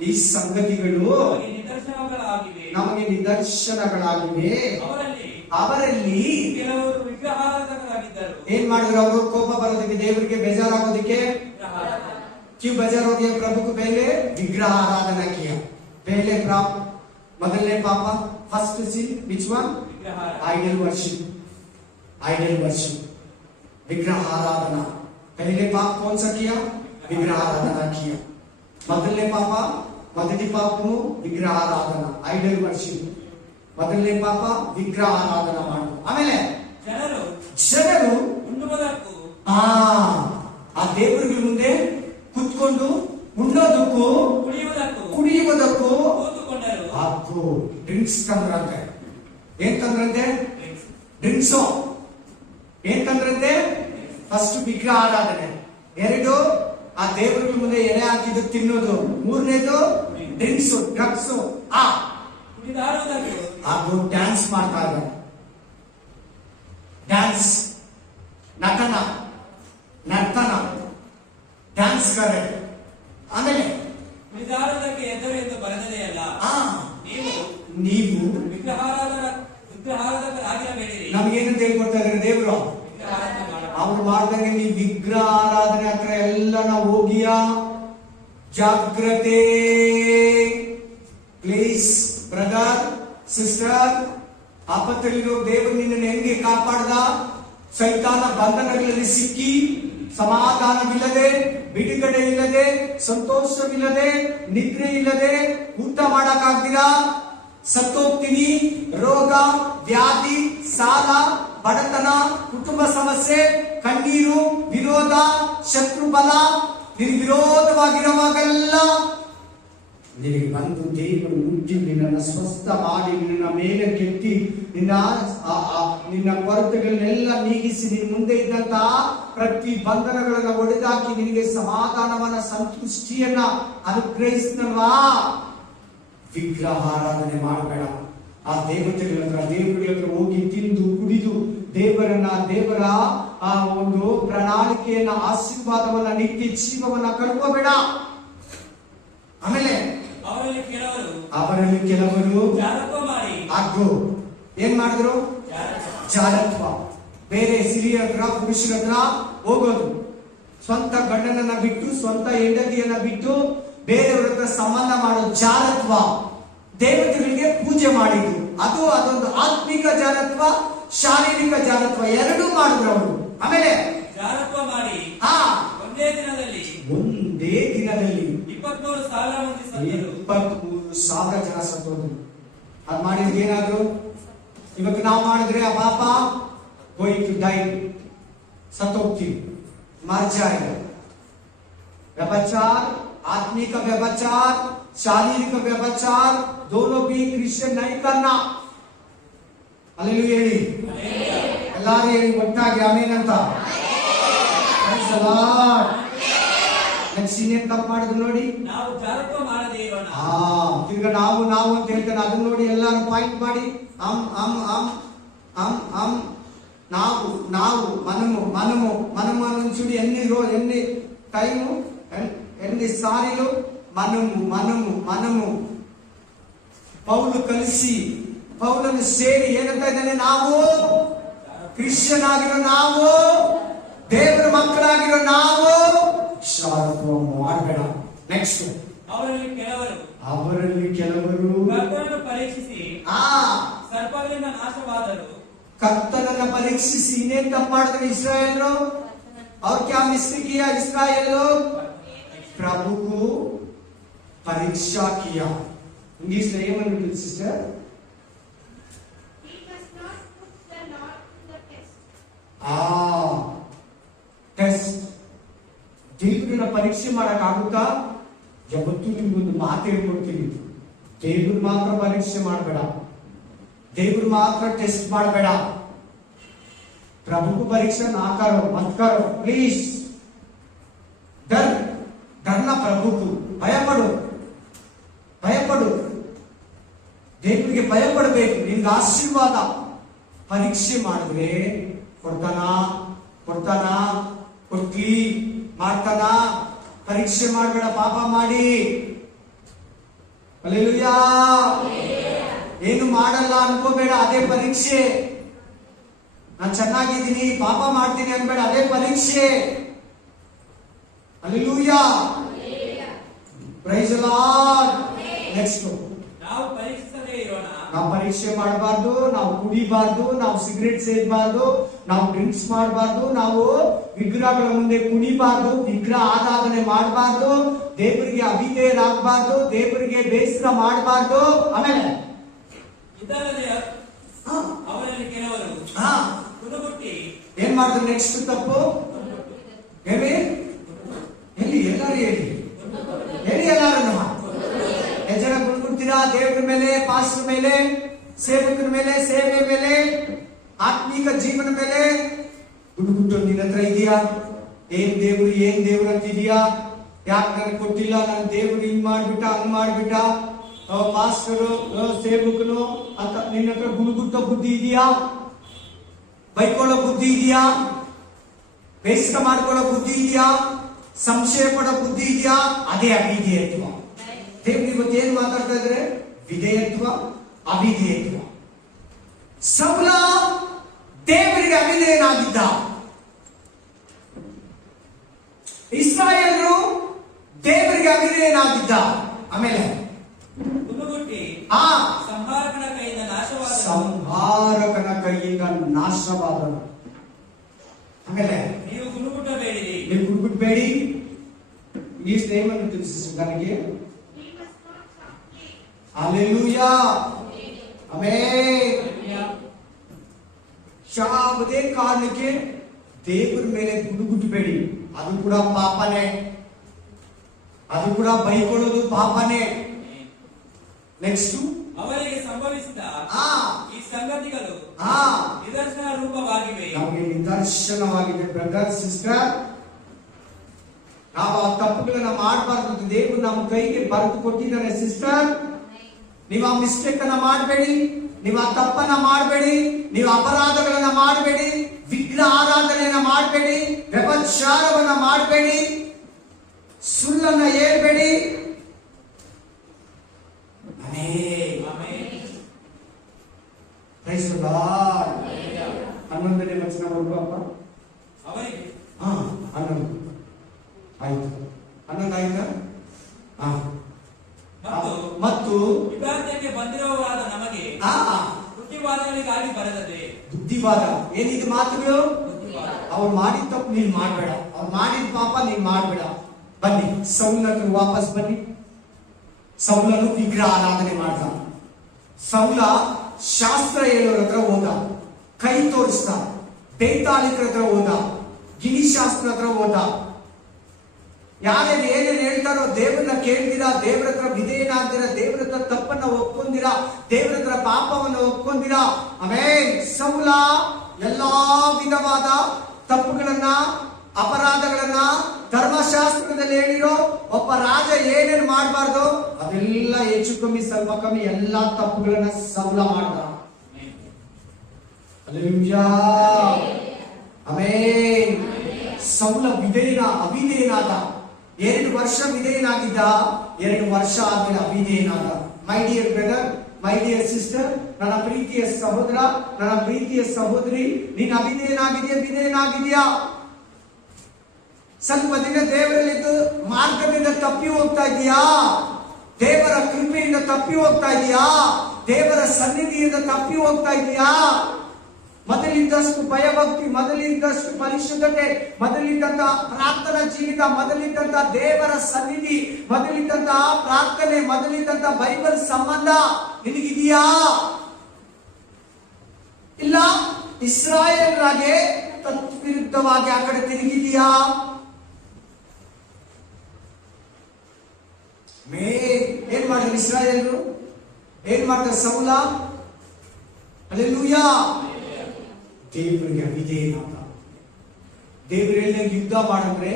ಈ ಸಂಗತಿಗಳು ನಮಗೆ ನಿದರ್ಶನಗಳಾಗಿವೆ. ಅವರಲ್ಲಿ ಕೆಲವರು ವಿಗ್ರಹಾರಾಧಕರಾಗಿದ್ದರು. ಏನ್ ಮಾಡಿದ್ರು? ಅವರು ಕೋಪ ಬರೋದಕ್ಕೆ, ದೇವರಿಗೆ ಬೇಜಾರಾಗೋದಕ್ಕೆ, क्यों बेजार हो गया प्रभु को? पहले विग्रह आराधना किया। पहले मदलने पापा first sin which one? idol worship. विग्रह आराधना पहले पाप कौन सा किया? विग्रह आराधना किया। मदलने पापा मददी पापनु विग्रह आराधना idol worship. मदलने पापा विग्रह आराधना माಡು. ಆಮೇಲೆ ಜನರು ಉಣ್ಣುವುದಕ್ಕೂ ಆ ದೇವರಿಗೆ ಮುಂದೆ ಕುತ್ಕೊಂಡು ಉಣ್ಣೋದಕ್ಕೂ ಕುಡಿಯುವುದಕ್ಕೂ ಹಾಕು ಡ್ರಿಂಕ್ಸ್ ತಂದ್ರಂತೆ. ಏನ್ ತಂದ್ರಂತೆ? ಡ್ರಿಂಕ್ಸು. ಏನ್ ತಂದ್ರಂತೆ? ಫಸ್ಟ್ ವಿಗ್ರಹ ಆರಾಧನೆ, ಎರಡು ಆ ದೇವರಿಗೆ ಮುಂದೆ ಎಲೆ ಹಾಕಿದ್ದು ತಿನ್ನೋದು, ಮೂರನೇದು ಡ್ರಿಂಕ್ಸ್ ಡ್ರಗ್ಸ್. ಹಾಗೂ ಡ್ಯಾನ್ಸ್ ಮಾಡ್ತಾ ಇದ್ದಾರೆ. ಡ್ಯಾನ್ಸ್, ನರ್ತನ ಡ್ಯಾನ್ಸ್ ಗಾರೆ. ಆಮೇಲೆ ಎದುರು ಎಂದು ಬರೆದದೇ ಅಲ್ಲ, ನೀವು ವಿಗ್ರಹಾರಾಧಕರಾಗಿರಬೇಡಿರಿ. ನಮಗೇನಂತ ಹೇಳ್ಕೊಡ್ತಾ ಇದ್ದಾರೆ ದೇವರು? ಅವ್ರು ಮಾಡ್ದಂಗೆ ನೀವು ವಿಗ್ರಹ ಆರಾಧನೆ ಹತ್ರ ಎಲ್ಲ ನಾವು ಹೋಗಿಯಾ? ಜಾಗ್ರತೆ ಪ್ಲೀಸ್ ಬ್ರದರ್ ಸಿಸ್ಟರ್. ಆಪತ್ತಲ್ಲಿರೋ ದೇವರು ನಿನ್ನನ್ನು ಹೆಂಗೆ ಕಾಪಾಡ್ದ? ಸೈತಾನ ಬಂಧನಗಳಲ್ಲಿ ಸಿಕ್ಕಿ ಸಮಾಧಾನವಿಲ್ಲದೆ, ಬಿಡುಗಡೆ ಇಲ್ಲದೆ, ಸಂತೋಷವಿಲ್ಲದೆ, ನಿದ್ರೆ ಇಲ್ಲದೆ, ಊಟ ಮಾಡಕ್ಕಾಗ್ದಿರಾ, ಸತ್ತೋಗ್ತೀನಿ, ರೋಗ ವ್ಯಾಧಿ, ಸಾಲ, ಬಡತನ, ಕುಟುಂಬ ಸಮಸ್ಯೆ, ಕಣ್ಣೀರು, ವಿರೋಧ, ಶತ್ರು ಬಲ ನಿನಗೆ ವಿರೋಧವಾಗಿರುವಾಗೆಲ್ಲ ನಿನಗೆ ಬಂದು ದೇವರು ಮುಟ್ಟಿ ನಿನ್ನನ್ನು ಸ್ವಸ್ಥ ಮಾಡಿ, ನಿನ್ನ ಮೇಲೆ ಕೆತ್ತಿ, ನಿನ್ನ ಕೊರತೆಗಳನ್ನೆಲ್ಲ ನೀಗಿಸಿ, ನಿನ್ನ ಮುಂದೆ ಇದ್ದಂತಹ ಪ್ರತಿ ಬಂಧನಗಳನ್ನ ಒಡೆದಾಕಿ ನಿನಗೆ ಸಮಾಧಾನವನ್ನ, ಸಂತುಷ್ಟಿಯನ್ನ ಅನುಗ್ರಹಿಸಿದಲ್ವಾ? ವಿಗ್ರಹ ಆರಾಧನೆ ಮಾಡಬೇಡ. ಆ ದೇವತೆಗಳ ಹತ್ರ ಹೋಗಿ ತಿಂದು ಕುಡಿದು ದೇವರ ಆ ಒಂದು ಪ್ರಣಾಳಿಕೆಯನ್ನ, ಆಶೀರ್ವಾದವನ್ನ, ನಿತ್ಯ ಜೀವವನ್ನ ಕಳ್ಕೋಬೇಡ. ಆಮೇಲೆ ಅವರಲ್ಲಿ ಕೆಲವರು ಜಾರತ್ವ ಮಾಡಿ ಆಗ್ರು ಏನ್ ಮಾಡಿದ್ರು? ಜಾರತ್ವ. ಬೇರೆ ಸಿರಿಯ ಹತ್ರ ಪುರುಷರ ಹತ್ರ ಹೋಗೋದು, ಸ್ವಂತ ಗಂಡನನ್ನ ಬಿಟ್ಟು ಸ್ವಂತ ಹೆಂಡತಿಯನ್ನ ಬಿಟ್ಟು ಬೇರೆಯವ್ರ ಹತ್ರ ಸಂಬಂಧ ಮಾಡೋದು ಜಾರತ್ವ. ದೇವತೆಗಳಿಗೆ ಪೂಜೆ ಮಾಡಿದ್ರು. ಅದೊಂದು ಆತ್ಮಿಕ ಜಾರತ್ವ, ಶಾರೀರಿಕ ಜಾರತ್ವ ಎರಡೂ ಮಾಡಿದ್ರು ಅವರು. ಆಮೇಲೆ ಜಾರತ್ವ ಮಾಡಿ ಒಂದೇ ದಿನದಲ್ಲಿ 23,000 ಜನ ಸತ್ತೋದ್ರು. ಅದ್ ಮಾಡಿದ್ರೆ ಏನಾದ್ರು? ಇವಾಗ ನಾವು ಮಾಡಿದ್ರೆ ಆ ಪಾಪ ಗೋಯಿಂಗ್ ಟು ಡೈ, ಸತ್ತೋಗ್ತೀವಿ, मर जाएगा। व्यभिचार, आत्मिक व्यभिचार, शारीरिक व्यभिचार दोनों भी क्रिश्चियन नहीं करना। हालेलुया ಹೇಳಿ, ಎಲ್ಲರೂ ಹೇಳಿ ಒಟ್ಟಾಗಿ ಆಮೆನ್ ಅಂತ. Price the lord. ನೆಕ್ಸ್ಟ್ ಇನ್ನೇನು ತಪ್ಪು ಮಾಡಿದ್ರು ನೋಡಿ, ನಾವು ಜಾರತ್ವ ಮಾಡದೇ ಇರೋಣ. ತಿರ್ಗ ನಾವು ಅಂತ ಹೇಳ್ತಾನೆ, ಅದನ್ನ ನೋಡಿ ಎಲ್ಲರೂ ಪಾಯಿಂಟ್ ಮಾಡಿ ನಾವು మనము చూడు ఎన్ని టైము ఎన్ని సార్లు మనము ಪೌಲು ಕಲಿಸಿ ಪೌಲನ್ನು ಸೇರಿ ಏನಂತ ಇದ್ದಾನೆ, ನಾವು ಕ್ರಿಶ್ಚಿಯನ್ ಆಗಿರೋ ನಾವು, ದೇವರ ಮಕ್ಕಳಾಗಿರೋ ನಾವು ಶಾರತ್ವ ಮಾಡಬೇಡ. ನೆಕ್ಸ್ಟ್ ಅವರಲ್ಲಿ ಕೆಲವರು ಕರ್ತನನ್ನು ಪರೀಕ್ಷಿಸಿ ಸರ್ಪಗಳಿಂದ ನಾಶವಾದರು. ಕರ್ತನನ್ನ ಪರೀಕ್ಷಿಸಿ ಇನ್ನೇನ್ ತಪ್ಪು ಮಾಡಿದ್ರು ಇಸ್ರಾಯೇಲ್ರು? और क्या मिस्टेक किया इस्राएल लोग? प्रभु को परीक्षा किया. इंग्लिश में ये मन sister, he does not put the Lord to the test. Test. ದೇವರನ್ನ ಪರೀಕ್ಷೆ ಮಾಡಕ್ಕಾಗುತ್ತಾ? ಯಾವತ್ತೂ ನಿಮ್ಗೊಂದು ಮಾತು ಹೇಳ್ಕೊಡ್ತೀನಿ, ದೇವ್ರು ಮಾತ್ರ ಪರೀಕ್ಷೆ ಮಾಡಬೇಡ, देवुर मात्र टेस्ट ಮಾಡಬೇಡ. प्रभु को परीक्षा ना करो, मत करो प्लीज. डरना प्रभु को, ಭಯಪಡು ದೇವರಿಗೆ ಭಯಪಡಬೇಕು. ನಿಮ್ಗೆ ಆಶೀರ್ವಾದ. ಪರೀಕ್ಷೆ ಮಾಡಿದ್ರೆ ಕೊಡ್ತಾನ ಕೊಡ್ಲಿ ಮಾಡ್ತಾನ. ಪರೀಕ್ಷೆ ಮಾಡಬೇಡ, ಪಾಪ ಮಾಡಿ. ಹಲ್ಲೆಲೂಯಾ. ಏನು ಮಾಡಲ್ಲ ಅನ್ಕೋಬೇಡ, ಅದೇ ಪರೀಕ್ಷೆ. ನಾನು ಚೆನ್ನಾಗಿದ್ದೀನಿ, ಪಾಪ ಮಾಡ್ತೀನಿ ಅನ್ಬೇಡ, ಅದೇ ಪರೀಕ್ಷೆ. Hallelujah. Praise the lord. Next, ನಾವು ಪರೀಕ್ಷಿಸದೇ ಇರೋಣ. ನಾವು ಪರೀಕ್ಷೆ ಮಾಡಬಾರ್ದು, ನಾವು ಕುಡಿಬಾರ್ದು, ನಾವು ಸಿಗರೇಟ್ ಸೇದಬಾರ್ದು, ನಾವು ಡ್ರಿಂಕ್ಸ್ ಮಾಡಬಾರ್ದು, ನಾವು ವಿಗ್ರಹಗಳ ಮುಂದೆ ಕುಣಿಬಾರ್ದು, ವಿಗ್ರಹ ಆರಾಧನೆ ಮಾಡಬಾರ್ದು, ದೇವರಿಗೆ ಅವಿಧೇಯರಾಗಬಾರ್ದು, ದೇವರಿಗೆ ಬೇಸರ ಮಾಡಬಾರ್ದು. ಆಮೇಲೆ ಅವರಲ್ಲಿ ಕೆಲವರು ಗುಣಗುಟ್ಟಿ ಏನ್ ಮಾಡಿದ್ರು? ನೆಕ್ಸ್ಟ್ ತಪ್ಪು ಹೇಳಿ, ಎಲ್ಲರೂ ಹೇಳಿ ಎಲ್ಲಾರು ಎಷ್ಟು ಜನ ಗುಣಗುಡ್ತೀರಾ? ದೇವರ ಮೇಲೆ, ಪಾಸ್ಟರ್ ಮೇಲೆ, ಸೇವಕರ ಮೇಲೆ, ಸೇವೆ ಮೇಲೆ, ಆತ್ಮೀಕ ಜೀವನ ಮೇಲೆ ಗುಣಗುಟ್ಟು ನಿನ್ನ ಹತ್ರ ಇದೆಯಾ? ಏನ್ ದೇವ್ರು ಅಂತಿದ್ಯಾ? ಯಾಕೆ ನನಗೆ ಕೊಟ್ಟಿಲ್ಲ? ನನ್ನ ದೇವ್ರು ಹಿಂಗ್ ಮಾಡ್ಬಿಟ್ಟ, ಹಂಗ್ ಮಾಡ್ಬಿಟ್ಟ, ಪಾಸ್ಟರು ಸೇವಕನು ಅಂತ ನಿನ್ನ ಹತ್ರ ಗುಣಗುಟ್ಟೋ ಬುದ್ಧಿ ಇದೆಯಾ? ಬೈಕೊಳ್ಳೋ ಬುದ್ಧಿ ಇದೆಯಾ? ಬೇಸರ ಮಾಡ್ಕೊಳ್ಳೋ ಬುದ್ಧಿ ಇದೆಯಾ? ಸಂಶಯ ಪಡೋ ಬುದ್ಧಿ ಇದೆಯಾ? ಅದೇ ಅವಿಧೇಯತ್ವ. ದೇವ್ರು ಇವತ್ತು ಏನ್ ಮಾತಾಡ್ತಾ ಇದ್ರೆ? ವಿಧೇಯತ್ವ, ಅವಿಧೇಯತ್ವ. ಸೌಲ ದೇವರಿಗೆ ಅವಿಧೇಯನಾಗಿದ್ದ. ಇಸ್ರಾಯೇಲರು ದೇವರಿಗೆ ಅವಿಧೇಯನಾಗಿದ್ದ. ಆಮೇಲೆ ಸಂಹಾರಕನ ಕೈಯಿಂದ ನಾಶವಾದನು. ಆಮೇಲೆ ನೀವು ಗುಣಗುಟ್ಟಬೇಡಿ, ಈ ಸ್ನೇಹವನ್ನು ತಿಳಿಸಿ ನನಗೆ. ಹಲ್ಲೆಲೂಯಾ. ಆಮೆನ್. ಯಾವುದೇ ಕಾರಣಕ್ಕೆ ದೇವರ ಮೇಲೆ ಗುಣಗುಟ್ಟಬೇಡಿ. ಅದು ಕೂಡ ಪಾಪನೇ, ಅದು ಕೂಡ ಬೈಕೊಳ್ಳೋದು ಪಾಪನೇ. ನೆಕ್ಸ್ಟ್, ಅವರಿಗೆ ಸಂಭವಿಸಿದ ಈ ಸಂಗತಿಗಳು ನಿದರ್ಶನ ರೂಪವಾಗಿವೆ. ನಮಗೆ ನಿದರ್ಶನವಾಗಿದೆ ಬ್ರದರ್ ಸಿಸ್ಟರ್. ನಾವು ಆ ತಪ್ಪುಗಳನ್ನ ಮಾಡಬಾರ್ದು. ದೇವರು ನಮ್ಮ ಕೈಗೆ ಬರೆದು ಕೊಟ್ಟಿದ್ದಾರೆ ಸಿಸ್ಟರ್. ನೀವು ಆ ಮಿಸ್ಟೇಕ್ ಅನ್ನ ಮಾಡಬೇಡಿ, ನೀವು ಆ ತಪ್ಪನ್ನ ಮಾಡಬೇಡಿ, ನೀವು ಅಪರಾಧಗಳನ್ನ ಮಾಡಬೇಡಿ, ವಿಗ್ರಹ ಆರಾಧನೆಯನ್ನ ಮಾಡಬೇಡಿ, ವ್ಯಭಿಚಾರವನ್ನ ಮಾಡಬೇಡಿ, ಸುಳ್ಳನ್ನ ಹೇಳ್ಬೇಡಿ, amen. Amen. Praise the Lord. 11ನೇ ವಚನವರೆಗೂ ಅಪ್ಪ. ಅವರಿಗೆ 11 ಆಯ್ತು. 11 ಆಯ್ತಾ? ಮತ್ತು ವಿಭಾಗಕ್ಕೆ ಬಂದಿರುವವರಾದ ನಮಗೆ ಬುದ್ಧಿವಾದಗಳಿಗಾಗಿ ಬರೆದದೆ. ಬುದ್ಧಿವಾದ ಏನಿದು ಮಾತುಗಳು? ಬುದ್ಧಿವಾದ. ಅವ್ರು ಮಾಡಿದ ತಪ್ಪು ನೀನ್ ಮಾಡ್ಬೇಡ, ಅವ್ರು ಮಾಡಿದ ಪಾಪ ನೀನ್ ಮಾಡ್ಬೇಡ. ಬನ್ನಿ ಸೌಲನ ಹತ್ರ ವಾಪಸ್ ಬನ್ನಿ. ಸೌಲನು ವಿಗ್ರಹ ಆರಾಧನೆ ಮಾಡ್ದ. ಸೌಲ ಶಾಸ್ತ್ರ ಹೇಳೋರ ಹತ್ರ ಹೋದ, ಕೈ ತೋರಿಸ್ದ. ಬೇತಾಳಿಕರ ಹತ್ರ ಹೋದ, ಗಿಣಿಶಾಸ್ತ್ರ ಹತ್ರ ಹೋದ. ಯಾರ್ಯಾರು ಏನೇನು ಹೇಳ್ತಾರೋ ದೇವರನ್ನ ಕೇಳ್ದಿರಾ, ದೇವರ ಹತ್ರ ವಿಧೇಯನಾಗ್ದಿರಾ, ದೇವರ ಹತ್ರ ತಪ್ಪನ್ನ ಒಪ್ಕೊಂಡಿರಾ, ದೇವರ ಹತ್ರ ಪಾಪವನ್ನು ಒಪ್ಕೊಂಡಿರಾ. ಆಮೇಲೆ ಸೌಲ ಎಲ್ಲಾ ವಿಧವಾದ ತಪ್ಪುಗಳನ್ನ, ಅಪರಾಧಗಳನ್ನ ಧರ್ಮಶಾಸ್ತ್ರದಲ್ಲಿ ಹೇಳಿರೋ ಒಬ್ಬ ರಾಜ ಏನೇನು ಮಾಡಬಾರ್ದು ಅದೆಲ್ಲ ಹೆಚ್ಚು ಕಮ್ಮಿ ಸ್ವಲ್ಪ ಕಮ್ಮಿ ಎಲ್ಲಾ ತಪ್ಪುಗಳನ್ನ ಸೌಲ ಮಾಡ್ದ. ಹಲ್ಲೆಲೂಯಾ. ಆಮೆನ್. ಸೌಲ ಅವಿಧೇಯನಾದ. 2 ವರ್ಷ ವಿಧೇಯನಾಗಿದ್ದ, 2 ವರ್ಷ ಆದ್ಮೇಲೆ ಅವಿಧೇಯನಾದ. My dear brother, my dear sister, ನನ್ನ ಪ್ರೀತಿಯ ಸಹೋದರ, ನನ್ನ ಪ್ರೀತಿಯ ಸಹೋದರಿ, ನೀನು ವಿಧೇಯನಾಗಿದೆಯಾ? ಸ್ವಲ್ಪ ದಿನ ದೇವರಲ್ಲಿದ್ದು ಮಾರ್ಗದಿಂದ ತಪ್ಪಿ ಹೋಗ್ತಾ ಇದೆಯಾ? ದೇವರ ಕೃಪೆಯಿಂದ ತಪ್ಪಿ ಹೋಗ್ತಾ ಇದೆಯಾ? ದೇವರ ಸನ್ನಿಧಿಯಿಂದ ತಪ್ಪಿ ಹೋಗ್ತಾ ಇದೆಯಾ? ಮೊದಲಿದ್ದಷ್ಟು ಭಯಭಕ್ತಿ, ಮೊದಲಿದ್ದಷ್ಟು ಪರಿಶುದ್ಧತೆ, ಮೊದಲಿದ್ದಂತ ಪ್ರಾರ್ಥನಾ ಜೀವಿತ, ಮೊದಲಿದ್ದಂತ ದೇವರ ಸನ್ನಿಧಿ, ಮೊದಲಿದ್ದಂತ ಪ್ರಾರ್ಥನೆ, ಮೊದಲಿದ್ದಂತ ಬೈಬಲ್ ಸಂಬಂಧ ನಿನಗಿದೆಯಾ? ಇಲ್ಲ ಇಸ್ರಾಯೇಲರಾಗೆ ತದ್ವಿರುದ್ಧವಾಗಿ ಆ ಕಡೆ ತಿರುಗಿದೆಯಾ? ಏನ್ ಮಾಡಿದ್ರು ಇಸ್ರಾಯೇಲರು? ಏನ್ ಮಾಡ್ತಾರೆ ಸೌಲ? ಹಲ್ಲೆಲೂಯಾ. ದೇವರಿಗೆ ಅವಿಧೇಯನಾದ. ದೇವರು ಹೇಳಿದಂಗೆ ಯುದ್ಧ ಮಾಡಂದ್ರೆ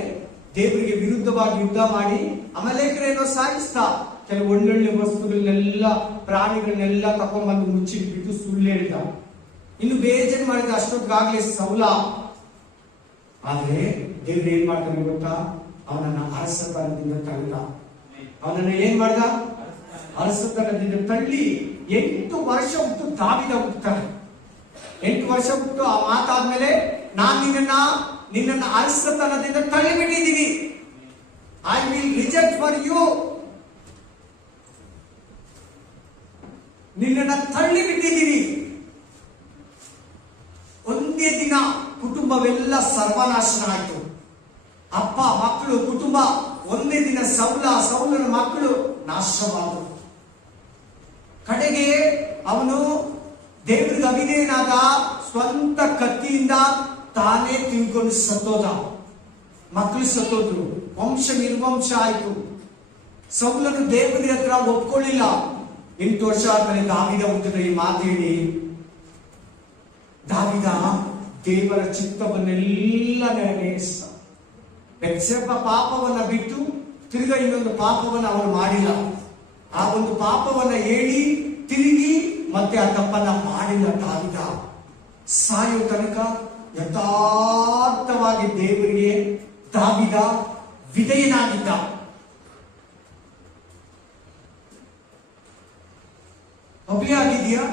ದೇವರಿಗೆ ವಿರುದ್ಧವಾಗಿ ಯುದ್ಧ ಮಾಡಿ ಅಮಲೇಕರೇನೋ ಸಾಯಿಸ್ತಾ. ಕೆಲವು ಒಳ್ಳೊಳ್ಳೆ ವಸ್ತುಗಳನ್ನೆಲ್ಲ, ಪ್ರಾಣಿಗಳನ್ನೆಲ್ಲ ತಕೊಂಡ್ಬಂದು ಮುಚ್ಚಿಟ್ಬಿಟ್ಟು ಸುಳ್ಳು ಹೇಳ್ದ. ಇನ್ನು ಬೇಜಾರು ಮಾಡಿದ ಅಷ್ಟೊತ್ತಿಗಾಗ್ಲೇ ಸೌಲ. ಆದ್ರೆ ದೇವ್ರು ಏನ್ ಮಾಡ್ತಾನೆ ಗೊತ್ತಾ? ಅವನನ್ನ ಅರಸತನದಿಂದ ತಳ್ಳ. ಅವನನ್ನ ಏನ್ ಮಾಡ್ದ? ಅರಸತನದಿಂದ ತಳ್ಳಿ 8 ವರ್ಷ ಹುಟ್ಟು ದಾವಿದ ಹುಟ್ಟುತ್ತಾನೆ. 8 ವರ್ಷ ಹುಟ್ಟು ಆ ಮಾತಾದ್ಮೇಲೆ ನಾನು ನಿನ್ನನ್ನ ಅರಸತನದಿಂದ ತಳ್ಳಿಬಿಟ್ಟಿದ್ದೀವಿ. I will reject for you. ನಿನ್ನನ್ನ ತಳ್ಳಿಬಿಟ್ಟಿದ್ದೀವಿ. ಒಂದೇ ದಿನ ಕುಟುಂಬವೆಲ್ಲ ಸರ್ವನಾಶನ ಆಯ್ತು. ಅಪ್ಪ, ಮಕ್ಕಳು, ಕುಟುಂಬ ಒಂದೇ ದಿನ ಸೌಲನ ಮಕ್ಕಳು ನಾಶವಾದರು. ಕಡೆಗೆ ಅವನು ದೇವರಿಗೆ ಅವಿಧೇಯನಾದ, ಸ್ವಂತ ಕತ್ತಿಯಿಂದ ತಾನೇ ತಿಳ್ಕೊಂಡು ಸತ್ತೋದ. ಮಕ್ಕಳು ಸತ್ತೋದ್ರು, ವಂಶ ನಿರ್ವಂಶ ಆಯ್ತು. ಸೌಲನು ದೇವರ ಹತ್ರ ಒಪ್ಕೊಳ್ಳಿಲ್ಲ. 8 ವರ್ಷ ಆದ್ಮೇಲೆ ದಾವಿದ ಹುಟ್ಟಿದ. ಈ ಮಾತು ಹೇಳಿ, ದಾವಿದ ದೇವರ ಚಿತ್ತವನ್ನೆಲ್ಲ ನೆರವೇರಿಸಿದ. ಬೆತ್ಷೆಬ ಪಾಪವನ್ನ ಬಿಟ್ಟು ತಿರುಗ ಇನ್ನೊಂದು ಪಾಪವನ್ನ ಅವನು ಮಾಡಿಲ್ಲ. ಆ ಒಂದು ಪಾಪವನ್ನ ಹೇಳಿ ತಿರುಗಿ ಮತ್ತೆ ಆ ತಪ್ಪನ್ನ ಮಾಡಿಲ್ಲ. ದಾವಿದ ಸಾಯೋ ತನಕ ಯಥಾರ್ಥವಾಗಿ ದೇವರಿಗೆ ದಾವಿದ ವಿಧೇಯನಾಗಿದ್ದ. ಒಬ್ಬೆಯಾಗಿದೆಯಾ?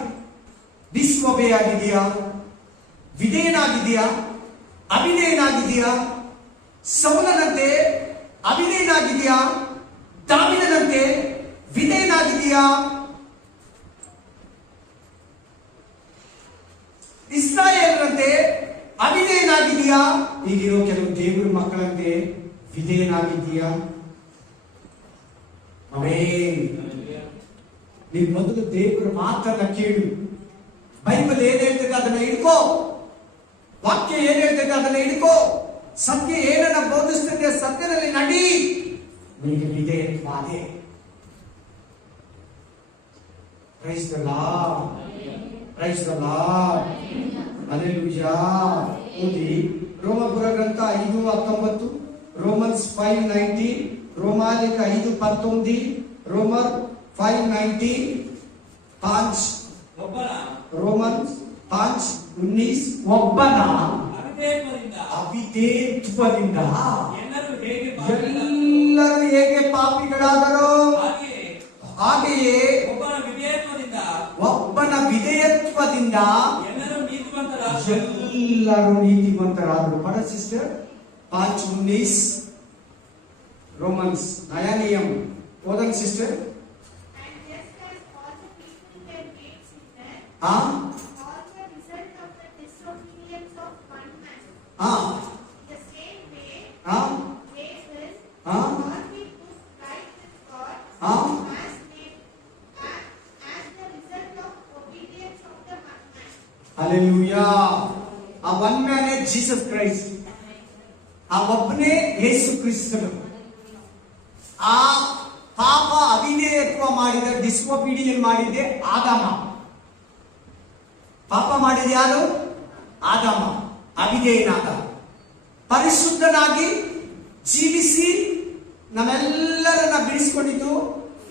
ನಿಸ್ವೊಬ್ಬೆಯಾಗಿದೆಯಾ? ವಿಧೇಯನಾಗಿದೆಯಾ? ಅವಿಧೇಯನಾಗಿದೆಯಾ? ಸೌಲನಂತೆ ಅವಿಧೇಯನಾಗಿದೆಯಾ? ದಾವಿದನಂತೆ ವಿಧೇಯನಾಗಿದೆಯಾ? ಇಸ್ರಾಯೇಲರಂತೆ ಅವಿಧೇಯನಾಗಿದೆಯಾ? ಈಗಿರೋ ಕೆಲವು ದೇವರ ಮಕ್ಕಳಂತೆ ವಿಧೇಯನಾಗಿದೆಯಾ? ಆಮೆನ್. ನೀನು ಮೊದಲು ದೇವರ ಮಾತನ್ನ ಕೇಳು. ಬೈಬಲ್ ಏನ್ ಹೇಳ್ತದೆ ಅದನ್ನ ಹಿಡ್ಕೋ. ವಾಕ್ಯ ಏನ್ ಹೇಳ್ತದೆ ಅದನ್ನ ಹಿಡ್ಕೋ. ಸತ್ಯ ಏನನ್ನ ಬೋಧಿಸ್ತದೆ ಸತ್ಯದಲ್ಲಿ ನಡಿ. ನಿನಗೆ ವಿಧೇಯತ್ವ ಅದೇ. Praise the lord. Praise the lord. Hallelujah. ಓದಿ ರೋಮಪುರ ಗ್ರಂಥ 5:19, ರೋಮನ್ಸ್ 5:19, ರೋಮಾಲಿಕ 5:19, ರೋಮರ್ 5:19, 5 ರೋಮನ್ಸ್ 5:19. ಒಬ್ಬನ ಅವಿಧೇಯತ್ವದಿಂದ ಎಲ್ಲರೂ ಹೇಗೆ ಪಾಪಿಗಳಾದರೋ ಹಾಗೆಯೇ ಒಬ್ಬನ ವಿಧೇಯತ್ವದಿಂದ ಎಲ್ಲರೂ ನೀತಿವಂತರಾದರು. ಪಡ ಸಿಸ್ಟರ್ 5:19 रोमन्स नया नियम ओदन sister And just as all the people were made sinners, हाँ all the result of the disobedience of one man, हाँ the same way, हाँ Jesus, हाँ all we put right with God, हाँ as the result of obedience of the one man. Hallelujah. आ वन मैन है जीसस क्राइस्ट. आ ಒಬ್ಬನೇ ಯೇಸು ಕ್ರಿಸ್ತನು. ಆ ಪಾಪ ಅವಿಧೇಯತ್ವ ಮಾಡಿದ ಡಿಸ್ಒಬೀಡಿಯನ್ ಮಾಡಿದೆ ಆದಾಮ. ಪಾಪ ಮಾಡಿದ ಯಾರು? ಆದಾಮ. ಅವಿಧೇಯನಾದ. ಪರಿಶುದ್ಧನಾಗಿ ಜೀವಿಸಿ ನಮ್ಮೆಲ್ಲರನ್ನ ಬಿಡಿಸಿಕೊಂಡಿದ್ದು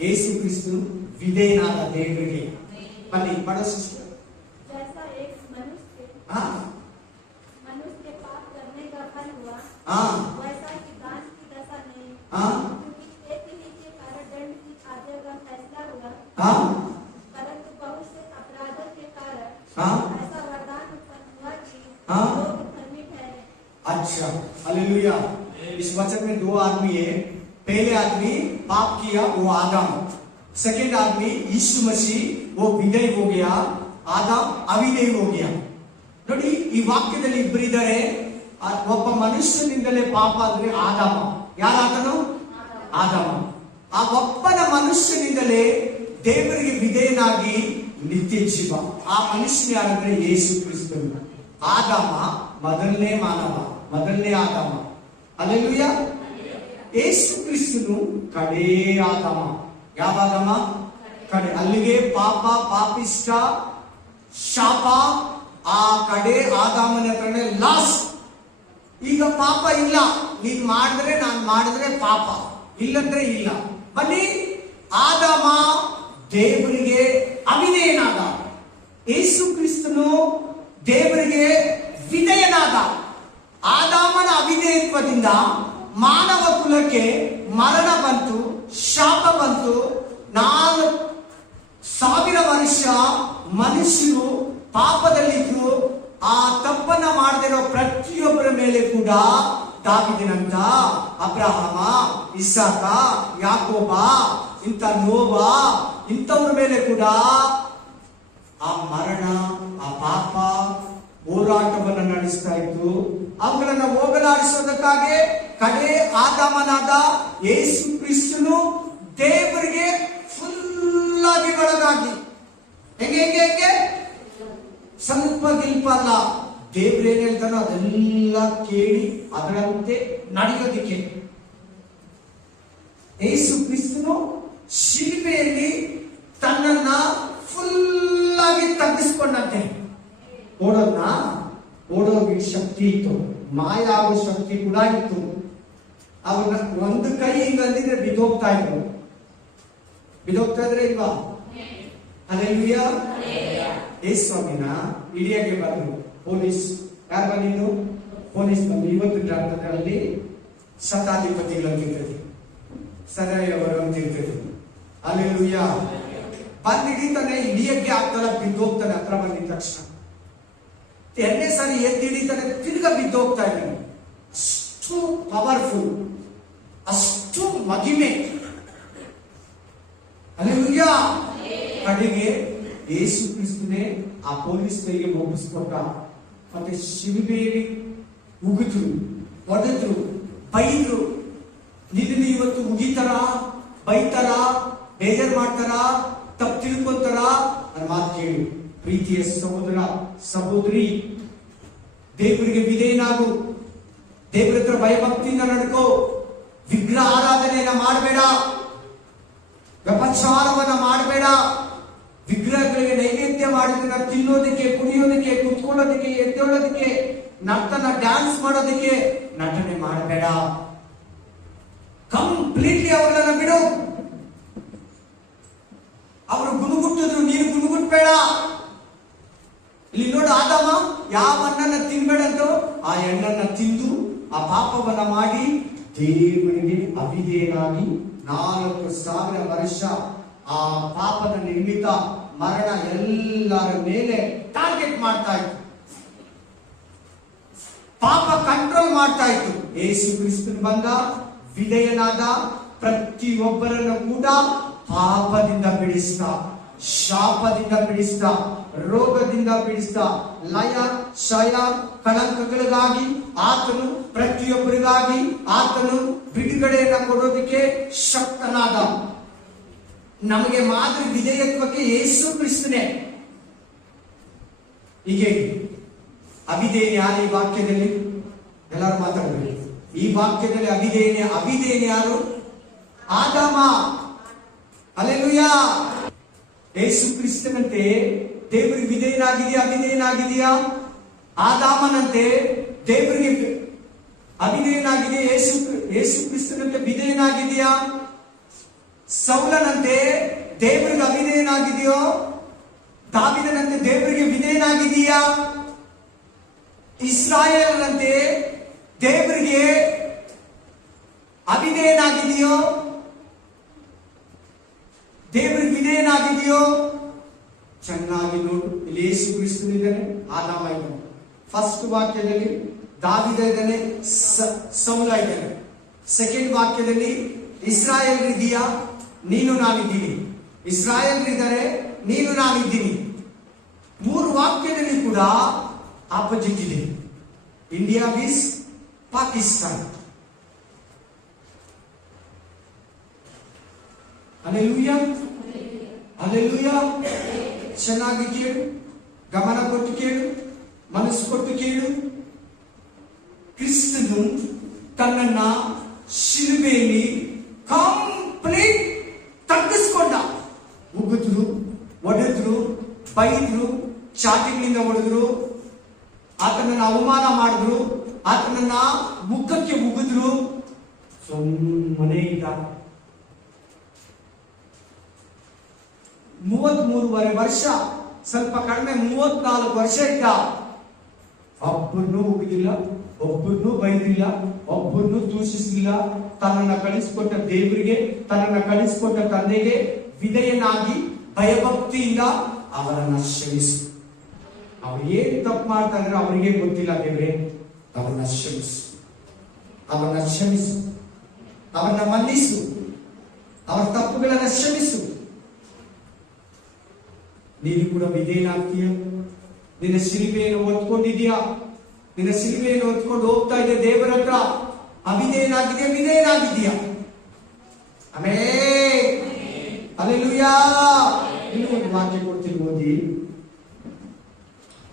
ಯೇಸು ಕ್ರಿಸ್ತನು ವಿಧೇಯನಾದ ದೇವರಿಗೆ. ಬನ್ನಿ ಬಡ ಸಿಸ್ಟರ್. जैसा एक हाँ मनुष्य के पाप करने का फल हुआ, हाँ वैसा ही दास की दशा नहीं, हाँ क्योंकि एक ही के कारण दंड की आज्ञा का फैसला हुआ, हाँ परंतु बहुत से अपराधों के कारण हाँ ऐसा वरदान उत्पन्न हुआ कि हाँ। लोग धर्मी ठहरे। अच्छा हालेलुया. इस वचन में दो आदमी है. पहले आदमी पाप किया, वो आदम. सेकेंड आदमी यीशु मसीह, वो विधेय हो गया. आदम अविधेय हो गया. ನೋಡಿ ಈ ವಾಕ್ಯದಲ್ಲಿ ಇಬ್ಬರಿದ್ದಾರೆ. ಒಬ್ಬ ಮನುಷ್ಯನಿಂದಲೇ ಪಾಪ ಆದ್ರೆ ಆದಾಮ. ಯಾರಾದನು? ಆದಾಮ. ಆ ಒಬ್ಬನ ಮನುಷ್ಯನಿಂದಲೇ ದೇವರಿಗೆ ವಿಧೇಯನಾಗಿ ನಿತ್ಯ ಜೀವ. ಆ ಮನುಷ್ಯನ ಯಾರಂದ್ರೆ ಯೇಸು ಕ್ರಿಸ್ತನು. ಆದಾಮ ಮೊದಲನೇ ಮಾನವ, ಮೊದಲನೇ ಆದಾಮ. ಹಲ್ಲೆಲೂಯಾ. ಯೇಸು ಕ್ರಿಸ್ತನು ಕಡೇ ಆದಾಮ. ಯಾವ ಆದಾಮ? ಕಡೆ. ಅಲ್ಲಿಗೆ ಪಾಪ, ಪಾಪಿಷ್ಟ, ಶಾಪ ಆ ಕಡೆ ಆದಾಮನ ಹತ್ರನೇ ಲಾಸ್ಟ್. ಈಗ ಪಾಪ ಇಲ್ಲ, ನೀನ್ ಮಾಡಿದ್ರೆ ನಾನು ಮಾಡಿದ್ರೆ ಪಾಪ, ಇಲ್ಲಂದ್ರೆ ಇಲ್ಲ. ಬನ್ನಿ, ಆದಾಮ ದೇವರಿಗೆ ಅವಿಧೇಯನಾದ, ಯೇಸು ಕ್ರಿಸ್ತನು ದೇವರಿಗೆ ವಿಧೇಯನಾದ. ಆದಾಮನ ಅವಿಧೇಯತ್ವದಿಂದ ಮಾನವ ಕುಲಕ್ಕೆ ಮರಣ ಬಂತು, ಶಾಪ ಬಂತು. 4,000 ವರ್ಷ ಮನುಷ್ಯರು ಪಾಪದಲ್ಲಿದ್ರು. ಆ ತಪ್ಪನ್ನ ಮಾಡದಿರೋ ಪ್ರತಿಯೊಬ್ಬರ ಮೇಲೆ ಕೂಡ ದಾವಿದನಂತ, ಅಬ್ರಹಾಮ, ಇಸಾಕ, ಯಾಕೋಬ, ಇಂಥ ನೋವ, ಇಂಥವ್ರ ಮೇಲೆ ಕೂಡ ಆ ಮರಣ, ಆ ಪಾಪ ಹೋರಾಟವನ್ನು ನಡೆಸ್ತಾ ಇತ್ತು. ಅವುಗಳನ್ನ ಹೋಗಲಾಡಿಸೋದಕ್ಕಾಗಿ ಕಡೆ ಆದಾಮನಾದ ಯೇಸು ಕ್ರಿಸ್ತನು ದೇವರಿಗೆ ಫುಲ್ ಆಗಿ ಒಳಗಾಗಿ, ಹೆಂಗೆ ಸ್ವಲ್ಪ ಗಿಲ್ಪ ಅಲ್ಲ, ದೇವ್ರು ಏನ್ ಹೇಳ್ತಾನೋ ಅದೆಲ್ಲ ಕೇಳಿ ಅದರಂತೆ ನಡೆಯೋದಿಕ್ಕೆ ಯೇಸು ಕ್ರಿಸ್ತನು ಶಿಲ್ಪೆಯಲ್ಲಿ ತನ್ನನ್ನ ಫುಲ್ ಆಗಿ ತಗ್ಗಿಸ್ಕೊಂಡಂತೆ. ಓಡೋಗಿ ಶಕ್ತಿ ಇತ್ತು, ಮಾಯ ಆಗೋ ಶಕ್ತಿ ಕೂಡ ಇತ್ತು. ಅವನ್ನ ಒಂದು ಕೈ ಹಿಂಗ ಅಂದಿದ್ರೆ ಬಿದ್ದೋಗ್ತಾ ಇದ್ರು. ಬಿದ್ದೋಗ್ತಾ ಇದ್ರೆ ಇಲ್ವಾ? ಹಲ್ಲೆಲೂಯಾ. ಯೇಸು ಸ್ವಾಮಿನ ಹಿಡಿಯಕ್ಕೆ ಬಂದ್ರು ಪೊಲೀಸ್. ಯಾರು ಬಂದಿದ್ದು? ಪೊಲೀಸ್ ಬಂದು ಇವತ್ತು ಗ್ರಂಥದಲ್ಲಿ ಶತಾಧಿಪತಿಗಳು ಅಂತಿರ್ತದೆ, ಸದಯವರು ಅಂತಿರ್ತದೆ. ಹಲ್ಲೆಲೂಯಾ. ಬಂದು ಹಿಡಿತಾನೆ, ಹಿಡಿಯಕ್ಕೆ ಆಗ್ತಲ್ಲ, ಬಿದ್ದೋಗ್ತಾನೆ. ಹತ್ರ ಬಂದಿದ ತಕ್ಷಣ 2ನೇ ಸಾರಿ ಎದ್ದು ಹಿಡಿತಾನೆ, ತಿರ್ಗಾ ಬಿದ್ದೋಗ್ತಾ ಇದ್ದಾನೆ. ಅಷ್ಟು ಪವರ್ಫುಲ್, ಅಷ್ಟು ಮಹಿಮೆ. ಹಲ್ಲೆಲೂಯಾ. ಕಡೆಗೆ ಯೇಸು ಕ್ರಿಸ್ತನೇ ಆ ಪೊಲೀಸ್ ಕೈಗೆ ಒಪ್ಪಿಸ್ಕೊಟ್ಟ. ಮತ್ತೆ ಶಿಲುಬೆಯಲ್ಲಿ ಉಗಿದ್ರು, ಹೊಡೆದ್ರು, ಬೈದ್ರು. ನಿನ್ನ ಇವತ್ತು ಉಗಿತಾರ, ಬೈತಾರ, ಬೇಜಾರ್ ಮಾಡ್ತಾರ, ತಪ್ಪು ತಿಳ್ಕೊಂತಾರ? ನನ್ನ ಮಾತು ಕೇಳು ಪ್ರೀತಿಯ ಸಹೋದರ ಸಹೋದರಿ, ದೇವರಿಗೆ ವಿಧೇಯನಾಗು. ದೇವರ ಹತ್ರ ಭಯಭಕ್ತಿಯಿಂದ ನಡ್ಕೋ. ವಿಗ್ರಹ ಆರಾಧನೆಯನ್ನ ಮಾಡಬೇಡ, ವ್ಯಪಚಾರವನ್ನ ಮಾಡಬೇಡ. ವಿಗ್ರಹಗಳಿಗೆ ನೈವೇದ್ಯ ಮಾಡಿದ್ರೆ ತಿನ್ನೋದಕ್ಕೆ, ಕುಡಿಯೋದಕ್ಕೆ, ಕುತ್ಕೊಳ್ಳೋದಕ್ಕೆ, ಎದ್ದೇಳೋದಕ್ಕೆ, ನರ್ತನ ಡ್ಯಾನ್ಸ್ ಮಾಡೋದಕ್ಕೆ ನಟನೆ ಮಾಡಬೇಡ. ಕಂಪ್ಲೀಟ್ಲಿ ಅವರನ್ನ ಬಿಡು. ಅವರು ಗುಣಗುಟ್ಟಿದ್ರು, ನೀನು ಗುಣಗುಟ್ಟಬೇಡ. ಇಲ್ಲಿ ನೋಡು, ಆದಾಮ ಯಾವ ಹಣ್ಣನ್ನ ತಿನ್ಬೇಡಂತೋ ಆ ಹಣ್ಣನ್ನ ತಿಂದು ಆ ಪಾಪವನ್ನ ಮಾಡಿ ದೇವರಿಗೆ ಅವಿಧೇಯನಾಗಿ 4,000 ವರ್ಷ ಆ ಪಾಪದ ನಿಮಿತ್ತ ಮರಣ ಎಲ್ಲರ ಮೇಲೆ ಟಾರ್ಗೆಟ್ ಮಾಡ್ತಾ ಇತ್ತು. ಪಾಪ ಕಂಟ್ರೋಲ್ ಮಾಡ್ತಾ ಇತ್ತು. ಯೇಸು ಕ್ರಿಸ್ತನು ಬಂದ, ವಿಧೇಯನಾದ, ಪ್ರತಿಯೊಬ್ಬರನ್ನು ಕೂಡ ಪಾಪದಿಂದ ಬಿಡಿಸ್ತ, ಶಾಪದಿಂದ ಬಿಡಿಸ್ತ, ರೋಗದಿಂದ ಬಿಡಿಸ್ತ, ಲಯ ಶಯ ಕಳಂಕಗಳಿಗಾಗಿ ಆತನು ಪ್ರತಿಯೊಬ್ಬರಿಗಾಗಿ ಆತನು ಬಿಡುಗಡೆಯನ್ನ ಕೊಡೋದಕ್ಕೆ ಶಕ್ತನಾದ. ನಮಗೆ ಮಾದರಿ ವಿಧೇಯತ್ವಕ್ಕೆ ಯೇಸು ಕ್ರಿಸ್ತನೇ. ಹೀಗೆ ಅವಿಧೇಯ ಯಾರು ಈ ವಾಕ್ಯದಲ್ಲಿ? ಎಲ್ಲರೂ ಮಾತಾಡಬೇಕು. ಈ ವಾಕ್ಯದಲ್ಲಿ ಅವಿಧೇಯ ಯಾರು? ಆದಾಮ. ಹಲ್ಲೆಲೂಯಾ. ಯೇಸು ಕ್ರಿಸ್ತನಂತೆ ದೇವರಿಗೆ ಅವಿಧೇಯನಾಗಿದೆಯಾ? ಆದಾಮನಂತೆ ದೇವರಿಗೆ ಅವಿಧೇಯನಾಗಿದೆ. ಯೇಸು ಕ್ರಿಸ್ತನಂತೆ ವಿಧೇಯನಾಗಿದೆಯಾ? ಸೌಲನಂತೆ ದೇವರಿಗೆ ಅವಿಧೇಯನಾಗಿದೆಯೋ? ದಾವೀದನಂತೆ ದೇವರಿಗೆ ವಿಧೇಯನಾಗಿದೆಯಾ? ಇಸ್ರಾಯೇಲನಂತೆ ದೇವರಿಗೆ ಅವಿಧೇಯನಾಗಿದೆಯೋ? ದೇವರಿಗೆ ವಿಧೇಯನಾಗಿದೆಯೋ? ಚೆನ್ನಾಗಿ ನೋಡು. ಇಲ್ಲಿ ಯೇಸು ಕ್ರಿಸ್ತನಿದ್ದಾನೆ, ಆದಾಮ ಇದ್ದಾನೆ. ಫಸ್ಟ್ ವಾಕ್ಯದಲ್ಲಿ ದಾವೀದ ಇದ್ದಾನೆ, ಸೌಲ ಇದ್ದಾನೆ. ಸೆಕೆಂಡ್ ವಾಕ್ಯದಲ್ಲಿ ಇಸ್ರಾಯೇಲರಿದೆಯಾ? ನೀನು ನಾನಿದ್ದೀನಿ. ಇಸ್ರಾಯೇಲರಿದ್ದಾರೆ, ನೀನು ನಾನಿದ್ದೀನಿ. ಮೂರು ವಾಕ್ಯದಲ್ಲಿ ಕೂಡ ಆಪೋಸಿಟ್ ಇದೆ. India vs Pakistan. Hallelujah, hallelujah. ಚೆನ್ನಾಗಿ ಕೇಳು, ಗಮನ ಕೊಟ್ಟು ಕೇಳು, ಮನಸ್ಸು ಕೊಟ್ಟು ಕೇಳು. ಕ್ರಿಸ್ತನು ತನ್ನನ್ನ ಶಿಲುಬೆಯಲ್ಲಿ ಕಂಪ್ಲೀಟ್ ತಗ್ಗಿಸ್ಕೊಂಡ. ಉಗಿದ್ರು, ಒಡೆದ್ರು, ಬೈದ್ರು, ಚಾಟಿಗಳಿಂದ ಹೊಡೆದ್ರು, ಆತನನ್ನ ಅವಮಾನ ಮಾಡಿದ್ರು, ಆತನನ್ನ ಮುಖಕ್ಕೆ ಉಗಿದ್ರು. ಸುಮ್ಮನೆ ಇದ್ದ. 33.5 ವರ್ಷ, ಸ್ವಲ್ಪ ಕಡಿಮೆ 34 ವರ್ಷ ಇದ್ದ. ಒಬ್ಬರನ್ನೂ ಉಗಿದಿಲ್ಲ, ಒಬ್ಬರನ್ನೂ ಬೈದಿಲ್ಲ, ಒಬ್ಬರನ್ನೂ ದೂಷಿಸಲಿಲ್ಲ. ತನ್ನನ್ನ ಕಳಿಸಿಕೊಟ್ಟ ದೇವರಿಗೆ, ತನ್ನನ್ನ ಕಳಿಸಿಕೊಟ್ಟ ತಂದೆಗೆ ವಿಧೇಯನಾಗಿ ಭಯಭಕ್ತಿಯಿಂದ ಅವರನ್ನ ಕ್ಷಮಿಸು. ಅವ್ರು ಏನ್ ತಪ್ಪು ಮಾಡ್ತಾ ಇದ್ರೆ ಅವರಿಗೆ ಗೊತ್ತಿಲ್ಲ. ದೇವರೇ, ಅವರನ್ನ ಕ್ಷಮಿಸು, ಅವರನ್ನ ಕ್ಷಮಿಸು, ಅವರನ್ನ ಮನ್ನಿಸು, ಅವರ ತಪ್ಪುಗಳನ್ನ ಕ್ಷಮಿಸು. ನೀನು ಕೂಡ ವಿಧೇಯನಾಗ್ತೀಯ. ನಿನ್ನ ಶಿಲುಬೆಯನ್ನು ಹೊತ್ಕೊಂಡಿದ್ಯಾ? ನಿನ್ನ ಶಿಲುಬೆಯನ್ನು ಹೊತ್ಕೊಂಡು ಹೋಗ್ತಾ ಇದೆ ದೇವರ ಹತ್ರ. ಅವಿಧೇಯನಾಗಿದೆಯಾ? ವಿಧೇಯನಾಗಿದೆಯಾ? Amen, hallelujah. ಇನ್ನೂ ಒಂದು ವಾಕ್ಯ ಕೊಡ್ತೀನಿ, ಓದಿ.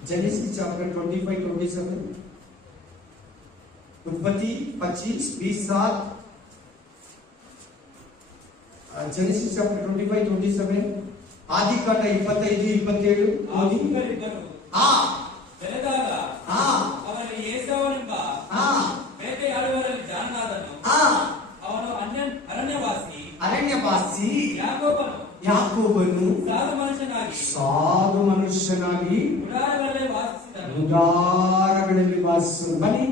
Genesis chapter 25-27, उत्पत्ति 25-20-7, Genesis chapter 25-27, ಆದಿಕಾಂಡ 25-27 ಓದಿ. ಬೆಳೆದಾಗ ಅವರಲ್ಲಿ ಏಸಾವನೆಂಬ ಬೇಟೆಯಾಡುವವರಲ್ಲಿ ಜಾಣನಾದನು. ಅವನು ಅರಣ್ಯವಾಸಿ ಯಾಕೋಬನು ಸಾಧು ಮನುಷ್ಯನಾಗಿ ಗುಡಾರಗಳಲ್ಲಿ ವಾಸಿಸಿದನು. ಬನ್ನಿ,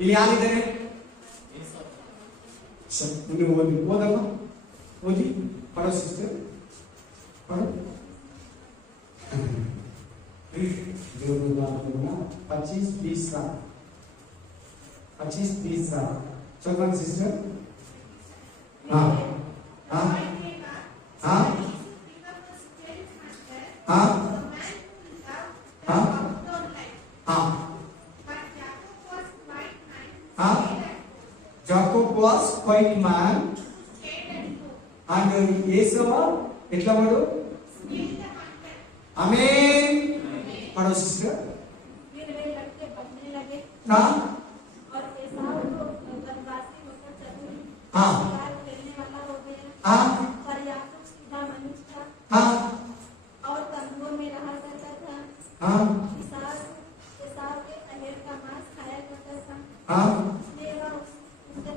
ಇಲ್ಲಿ ಯಾರಿದ್ದಾರೆ? ಓದಿ, ಓದಮ್ಮ, ಓದಿ, ಪಡೋ ಸಿಸ್ಟರ್, ಪಡೋ. 25-20 चौवन सिस्टर. हाँ हाँ हाँ हाँ हाँ हाँ. Jacob was quite man and Esau ఎట్లా వాడు? आमीन. पढ़ो सिस्टर. हाँ हाँ हाँ हाँ और तंबू में रहा करता था. हाँ इसाव के अहेर का मांस खाया करता था. हाँ मेवा उससे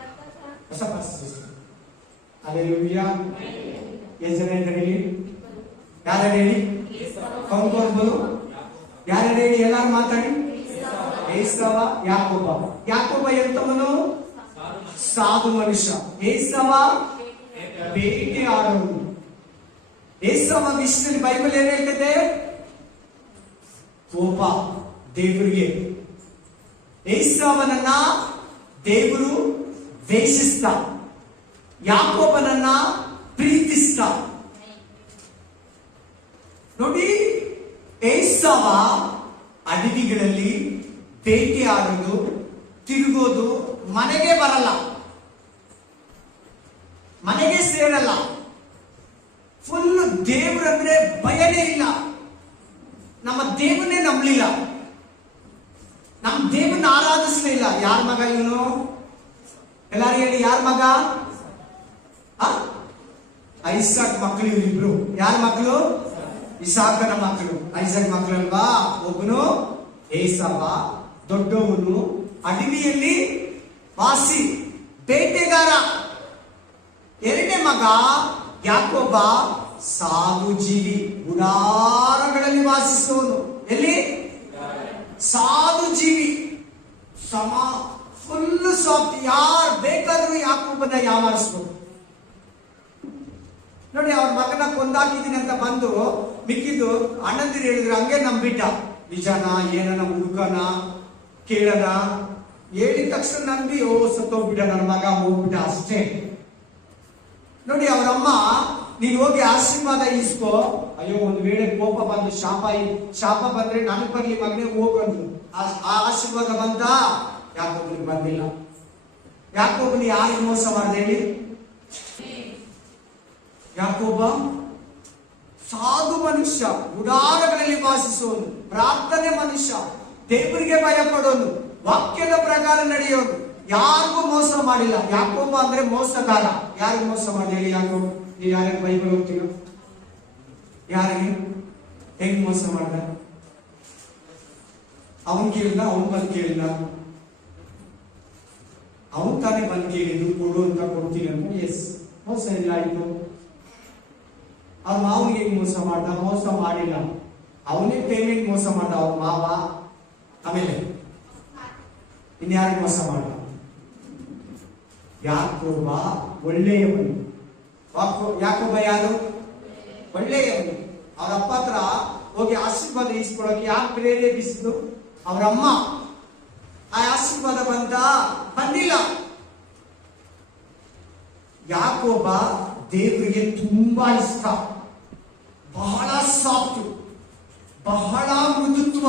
रखता था. ऐसा पास सिस्टर. हालेलुया. ये जने रेडी? यार रेडी? कौन कौन बोलो? यार रेडी? ಎಲ್ಲರೂ ಮಾತಾಡಿ. ಏಸಾವ, ಯಾಕೋಬ. ಯಾಕೋಬ ಎಂತವನು? ಸಾಧು ಮನುಷ್ಯ. ಏಸಾವ ಬೇಟೆಯಾಡುವನು. ಏಸವ ವಿಷಯದಲ್ಲಿ ಬೈಬಲ್ ಏನ್ ಹೇಳ್ತದೆ? ಕೋಪ ದೇವರಿಗೆ. ಏಸವನನ್ನ ದೇವರು ದ್ವೇಷಿಸ್ತ, ಯಾಕೋಬನನ್ನ ಪ್ರೀತಿಸ್ತ. ನೋಡಿ, ಏಸವ ಅಡವಿಗಳಲ್ಲಿ ಬೇಟೆಯಾಡೋದು, ತಿರುಗೋದು, ಮನೆಗೆ ಬರಲ್ಲ, ಮನೆಗೆ ಸೇರಲ್ಲ. ಫುಲ್ ದೇವರಂದ್ರೆ ಭಯನೇ ಇಲ್ಲ. ನಮ್ಮ ದೇವನ್ನೇ ನಂಬಲಿಲ್ಲ, ನಮ್ಮ ದೇವನ್ನ ಆರಾಧಿಸಲಿಲ್ಲ. ಯಾರ ಮಗ ಇವನು? ಎಲ್ಲಾರು ಹೇಳಿ, ಯಾರ ಮಗ? ಐಸಾಕ್ ಮಕ್ಕಳು ಇವರಿಬ್ರು. ಯಾರ ಮಕ್ಕಳು? ಇಸಾಕನ ಮಕ್ಕಳು. ಐಸಾಕ್ ಮಕ್ಕಳಲ್ವಾ? ಒಬ್ಬನು ಏಸವ, ದೊಡ್ಡವನು, ಅಡವಿಯಲ್ಲಿ ವಾಸಿ, ಬೇಟೆಗಾರ. ಎರಡನೇ ಮಗ ಯಾಕೋಬ, ಸಾಧು ಜೀವಿ, ಗುಡಾರಗಳಲ್ಲಿ ವಾಸಿಸುವನು. ಎಲ್ಲಿ? ಸಾಧು ಜೀವಿ, ಫುಲ್ ಸಾಫ್ಟ್. ಯಾರು ಬೇಕಾದ್ರೂ ಯಾಕೋಬನ ಯಾಮಾರಿಸ್ಬೋದು. ನೋಡಿ, ಅವ್ರ ಮಗನ ಕೊಂದಾಕಿದ್ದೀನಿ ಅಂತ ಬಂದು ಮಿಕ್ಕಿದ್ದು ಅಣ್ಣಂದಿರು ಹೇಳಿದ್ರು, ಹಂಗೆ ನಂಬಿಟ್ಟ. ನಿಜನ ಏನನ ಹುಡುಕನ ಕೇಳನ ಹೇಳಿದ ತಕ್ಷಣ ನಂಬಿ, ಓ ಸತ್ತೋಗ್ಬಿಟ್ಟ ನನ್ನ ಮಗ, ಹೋಗ್ಬಿಟ್ಟ ಅಷ್ಟೇ. ನೋಡಿ, ಅವರಮ್ಮ, ನೀನು ಹೋಗಿ ಆಶೀರ್ವಾದ ಇಸ್ಕೋ. ಅಯ್ಯೋ, ಒಂದು ವೇಳೆ ಕೋಪ ಬಂದು ಶಾಪ ಬಂದ್ರೆ ನನಗೆ ಬರ್ಲಿ ಮಗನೇ, ಹೋಗಂದ್ರು. ಆ ಆಶೀರ್ವಾದ ಬಂತ? ಯಾಕೋಬನಿಗೆ ಬಂದಿಲ್ಲ. ಯಾಕೋಬನಿ ಯಾರಿಗೆ ಮೋಸ ಮಾಡ್ದೆ ಹೇಳಿ? ಯಾಕೋಬ ಸಾಧು ಮನುಷ್ಯ, ಗುಡಾರಗಳಲ್ಲಿ ವಾಸಿಸೋನು, ಪ್ರಾರ್ಥನೆ ಮನುಷ್ಯ, ದೇವರಿಗೆ ಭಯ ಪಡೋನು, ವಾಕ್ಯದ ಪ್ರಕಾರ ನಡೆಯೋನು, ಯಾರಿಗೂ ಮೋಸ ಮಾಡಿಲ್ಲ. ಯಾಕೋಬ ಅಂದ್ರೆ ಮೋಸಗಾರ. ಯಾರಿಗೂ ಮೋಸ ಮಾಡಿ ಹೇಳಿ? ಯಾಕೋಬ, ನೀವು ಯಾರಿಗೆ ಬೈಬಲ್ ಹೋಗ್ತೀರೋ? ಯಾರಿಗೆ ಹೆಂಗ್ ಮೋಸ ಮಾಡ್ದ? ಅವನ್ ಕೇಳಿದ, ಅವನ್ ಬಂದು ಕೇಳಿದ, ಅವನ್ ತಾನೇ ಬಂದು ಕೇಳಿದ್ದು ಕೊಡು ಅಂತ ಕೊಡ್ತೀನಿ ಅಂತ. ಎಸ್, ಮೋಸ ಇಲ್ಲ ಆಯ್ತು. ಅವ್ರ ಮಾವನಿಗೆ ಹೆಂಗ್ ಮೋಸ ಮಾಡ್ದ? ಮೋಸ ಮಾಡಿಲ್ಲ, ಅವನೇ ಪೇಮೆಂಟ್ ಮೋಸ ಮಾಡ್ದ ಅವ್ರ ಮಾವ. ಆಮೇಲೆ ಇನ್ಯಾರಿಗೆ ಮೋಸ ಮಾಡ್ದ? ಯಾಕೋಬ ಒಳ್ಳೆಯವನು. ಯಾಕೋಬ ಯಾರು? ಒಳ್ಳೆಯವನು. ಅವ್ರ ಅಪ್ಪ ಹತ್ರ ಹೋಗಿ ಆಶೀರ್ವಾದ ಇಸ್ಕೊಳಕ್ಕೆ ಯಾಕೆ ಪ್ರೇರೇಪಿಸಿದ್ದು? ಅವರಮ್ಮ. ಆ ಆಶೀರ್ವಾದ ಬಂದಿಲ್ಲ. ಯಾಕೋಬ ದೇವರಿಗೆ ತುಂಬಾ ಇಷ್ಟ, ಬಹಳ ಸಾಫ್ಟ್, ಬಹಳ ಮೃದುತ್ವ,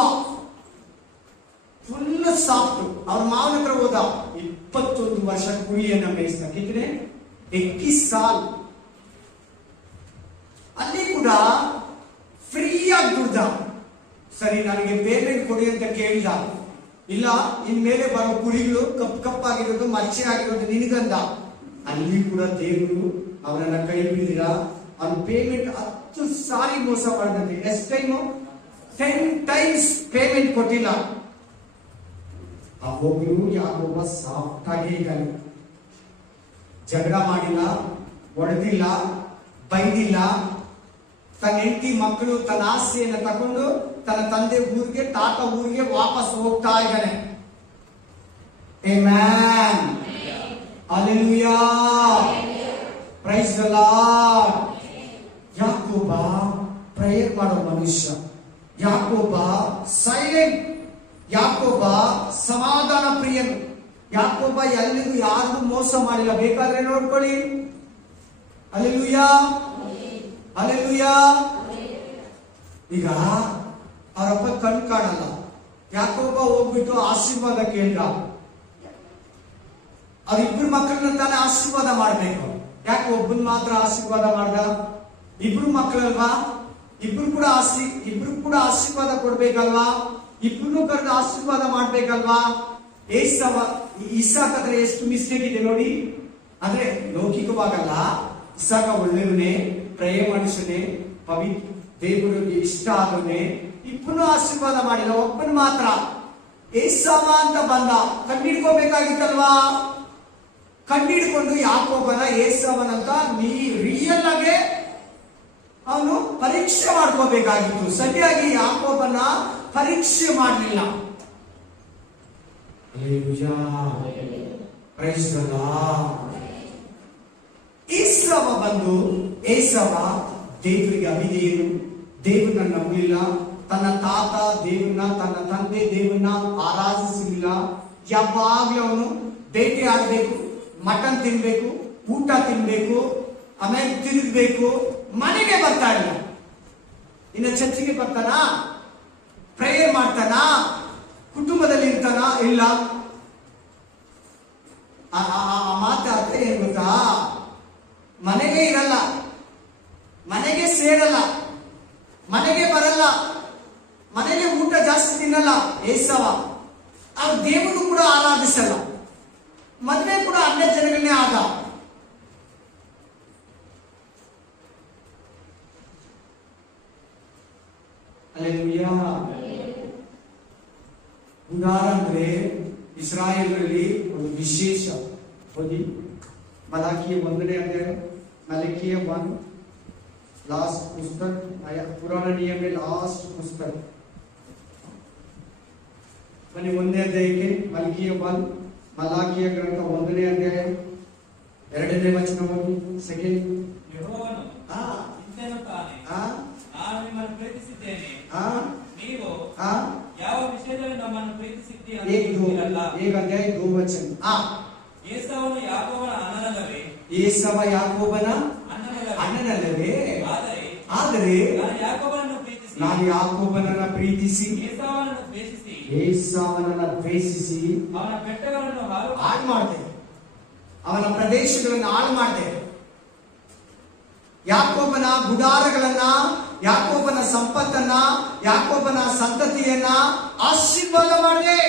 ಫುಲ್ ಸಾಫ್ಟ್. ಅವ್ರ ಮಾವನ ಹತ್ರ ಹೋದ, 21 ವರ್ಷ ಕುರಿಯನ್ನ ಮೇಯಿಸ್ತಾ ಕಿತ್ತನೆ 21 ಸಾಲ್. ಅಲ್ಲಿ ಕೂಡ ಫ್ರೀಯಾಗಿ ದುಡ್ದ. ಸರಿ, ನನಗೆ ಪೇಮೆಂಟ್ ಕೊಡಿ ಅಂತ ಕೇಳಿದ. ಇಲ್ಲ, ಇನ್ಮೇಲೆ ಬರೋ ಕುರಿಗಳು ಕಪ್ಪಾಗಿರೋದು, ಮಚ್ಚೆ ಆಗಿರೋದು ನಿನಗಂದ. ಅಲ್ಲಿ ಕೂಡ ದೇವರು ಅವನನ್ನ ಕೈ ಬಿಡಿದಿರ. ಅವ್ನ ಪೇಮೆಂಟ್ 10 ಸಾರಿ ಮೋಸ ಮಾಡಿದಂತೆ. ಎಷ್ಟು ಟೈಮು? 10 ಟೈಮ್ಸ್ ಪೇಮೆಂಟ್ ಕೊಟ್ಟಿಲ್ಲ. ಅವಾಗಲೂ ಯಾಕೋಬ ಸಾಫ್ಟ್ ಆಗಿ ಇದ್ದಾನೆ. ಜಗಳ ಮಾಡಿಲ್ಲ, ಹೊಡೆದಿಲ್ಲ, ಬೈದಿಲ್ಲ. ತನ್ನ ಹೆಂಡತಿ ಮಕ್ಕಳು ತನ್ನ ಆಸ್ತಿಯನ್ನು ತಗೊಂಡು ತನ್ನ ತಂದೆ ಊರಿಗೆ, ತಾತ ಊರಿಗೆ ವಾಪಸ್ ಹೋಗ್ತಾ ಇದ್ದಾನೆ. Amen, hallelujah, praise the lord. ಯಾಕೋಬ ಪ್ರೇಯರ್ ಮಾಡೋ ಮನುಷ್ಯ. ಯಾಕೋಬ ಸೈಲೆಂಟ್. ಯಾಕೋಬ ಸಮಾಧಾನ ಪ್ರಿಯನು. ಯಾಕೋಬ ಎಲ್ಲಿಗೂ ಯಾರಿಗೂ ಮೋಸ ಮಾಡಿಲ್ಲ. ಬೇಕಾದ್ರೆ ನೋಡ್ಕೊಳ್ಳಿ. Hallelujah, hallelujah. ಈಗ ಅವರಪ್ಪ ಕಣ್ ಕಾಣಲ್ಲ. ಯಾಕೋಬ ಹೋಗ್ಬಿಟ್ಟು ಆಶೀರ್ವಾದ ಕೇಳ್ದ. ಅವ್ರಿಬ್ರು ಮಕ್ಕಳನ್ನ ತಾನೇ ಆಶೀರ್ವಾದ ಮಾಡ್ಬೇಕು. ಯಾಕೆ ಒಬ್ಬನ್ ಮಾತ್ರ ಆಶೀರ್ವಾದ ಮಾಡ್ದ? ಇಬ್ರು ಮಕ್ಕಳಲ್ವಾ? ಇಬ್ರು ಕೂಡ ಆಶೀರ್ವಾದ ಕೊಡ್ಬೇಕಲ್ವಾ? ಇಬ್ರು ಕರೆದು ಆಶೀರ್ವಾದ ಮಾಡ್ಬೇಕಲ್ವಾ? ಇಸಾಕ್ ಹತ್ರ ಎಷ್ಟು ಮಿಸ್ಟೇಕ್ ಇದೆ ನೋಡಿ. ಅಂದ್ರೆ ಲೌಕಿಕವಾಗಲ್ಲ. ಇಸಾಕ ಒಳ್ಳೆಯವನೇ, ಪ್ರೇಯ ಮನುಷ್ಯನೇ, ಪವಿತ್ರ, ದೇವರಿಗೆ ಇಷ್ಟ ಆದವನೇ. ಇಬ್ಬನು ಆಶೀರ್ವಾದ ಮಾಡಿಲ್ಲ, ಒಬ್ಬನು ಮಾತ್ರ ಏಸವ ಅಂತ ಬಂದ. ಕಂಡಿಡ್ಕೋಬೇಕಾಗಿತ್ತಲ್ವಾ? ಕಂಡಿಡ್ಕೊಂಡು ಯಾಕೋಬನ ಏಸವನಂತ ರಿಯಲ್ ಆಗಿ ಅವನು ಪರೀಕ್ಷೆ ಮಾಡ್ಕೋಬೇಕಾಗಿತ್ತು. ಸರಿಯಾಗಿ ಯಾಕೋಬನ ಪರೀಕ್ಷೆ ಮಾಡಲಿಲ್ಲ. ಏಸವ ಬಂದು ಏಸವ ದೇವರಿಗೆ ಅವಿಧೇಯನು, ದೇವರನ್ನ ನಂಬಲಿಲ್ಲ, ತನ್ನ ತಾತ ದೇವರನ್ನ, ತನ್ನ ತಂದೆ ದೇವರನ್ನ ಆರಾಧಿಸಲಿಲ್ಲ. ಯಾವಾಗ್ಲೂ ಅವನು ಬೇಟೆ ಆಡಬೇಕು, ಮಟನ್ ತಿನ್ಬೇಕು, ಊಟ ತಿನ್ಬೇಕು, ಆಮೇಲೆ ತಿರುಗಬೇಕು, ಮನೆಗೆ ಬರ್ತಾ ಇಲ್ಲ. ಇನ್ನು ಚರ್ಚಿಗೆ ಬರ್ತಾನ, ಪ್ರೇಯರ್ ಮಾಡ್ತಾನ, ಕುಟುಂಬದಲ್ಲಿ ಇರ್ತಾನ? ಇಲ್ಲ. ಆ ಮಾತು ಅರ್ಥ ಏನ್ ಗೊತ್ತಾ? ಮನೆಗೆ ಇರಲ್ಲ, ಮನೆಗೆ ಸೇರಲ್ಲ, ಮನೆಗೆ ಬರಲ್ಲ, ಮನೆಗೆ ಊಟ ಜಾಸ್ತಿ ತಿನ್ನಲ್ಲ. ಏಸವ ಅವ್ರು ದೇವರು ಕೂಡ ಆರಾಧಿಸಲ್ಲ, ಮದುವೆ ಕೂಡ ಅನ್ಯ ಜನಗಳನ್ನೇ ಆದ. ಅಲ್ಲೆಲೂಯಾ. ಗುಡಾರ ಅಂದ್ರೆ ಇಸ್ರಾಯೇಲರಲ್ಲಿ ಒಂದು ವಿಶೇಷ. ಓದಿ ಮಲಾಕಿಯ 1ನೇ ಅಧ್ಯಾಯ, ಮಲಕಿಯ 1 लास्ट पुस्तक, पुराना नियम में लास्ट पुस्तक बने 1ನೇ ಅಧ್ಯಾಯಕ್ಕೆ ಮಲ್ಕಿಯ 1, ಮಲಾಕಿಯ ಗ್ರಂಥ 1ನೇ ಅಧ್ಯಾಯ 2ನೇ ವಚನ ಓದಿ. ಸೆಕೆಂಡ್ ಯೆಹೋವನು ಇಂತೆನ್ನುತ್ತಾನೆ, ನಾನು ನಿಮ್ಮನ್ನು ಪ್ರೀತಿಸಿದ್ದೇನೆ, ನೀವು ಯಾವ ವಿಷಯದಲ್ಲಿ ನಮ್ಮನ್ನು ಪ್ರೀತಿಸಿದ್ದೀರಿ ಅನ್ನುತ್ತೀರಲ್ಲ. 1 ಅಧ್ಯಾಯ 2 ವಚನ. ಏಸಾವನು ಯಾಕೋಬನ ಅಣ್ಣನಲ್ಲವೇ? ಏಸಾವ ಯಾಕೋಬನ ಅಣ್ಣನಲ್ಲವೇ? ಆದರೆ ನಾನು ಯಾಕೋಬನನ್ನ ಪ್ರೀತಿಸಿ ಏಸಾವನನ್ನ ದ್ವೇಷಿಸಿ ಅವನ ಬೆಟ್ಟಗಳನ್ನು ಹಾಳು ಮಾಡಿದೆ, ಅವನ ಪ್ರದೇಶಗಳನ್ನು ಹಾಳು ಮಾಡಿದೆ. ಯಾಕೋಬನ ಗುಡಾರಗಳನ್ನ, ಯಾಕೋಬನ ಸಂಪತ್ತನ್ನ, ಯಾಕೋಬನ ಸಂತತಿಯನ್ನ ಆಶೀರ್ವಾದ ಮಾಡಿದೆ.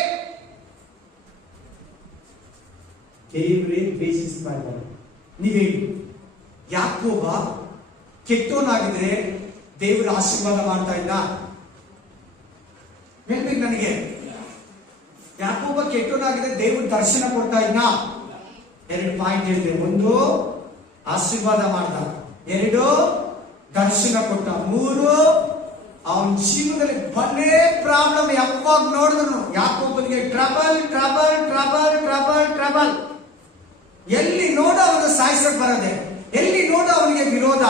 ದೇವರೇ ದ್ವೇಷಿಸ್ತಾ ಇದ್ದಾರೆ. ನೀವೇನು ಯಾಕೋಬ ಕೆಟ್ಟೋನಾಗಿದ್ರೆ ದೇವರ ಆಶೀರ್ವಾದ ಮಾಡ್ತಾ ಇದ್ದ? ಹೇಳ್ಬೇಕು ನನಗೆ. ಯಾಕೋಬ ಕೆಟ್ಟೋನಾಗಿದ್ರೆ ದೇವ್ರ ದರ್ಶನ ಕೊಡ್ತಾ ಇದ್ದ? 2 ಪಾಯಿಂಟ್ ಹೇಳಿದೆ. 1 ಆಶೀರ್ವಾದ ಮಾಡ್ದ, 2 ದರ್ಶನ ಕೊಟ್ಟ, 3 ಅವನ ಜೀವನದಲ್ಲಿ ಬಹಳ ಪ್ರಾಬ್ಲಮ್. ಯಾವಾಗ ನೋಡಿದ್ರು ಯಾಕೋಬನಿಗೆ trouble trouble trouble trouble trouble. ಎಲ್ಲಿ ನೋಡ ಅವನು ಸಾಯಿಸಕ್ ಬರದೆ, ಎಲ್ಲಿ ನೋಡ ಅವನಿಗೆ ವಿರೋಧ.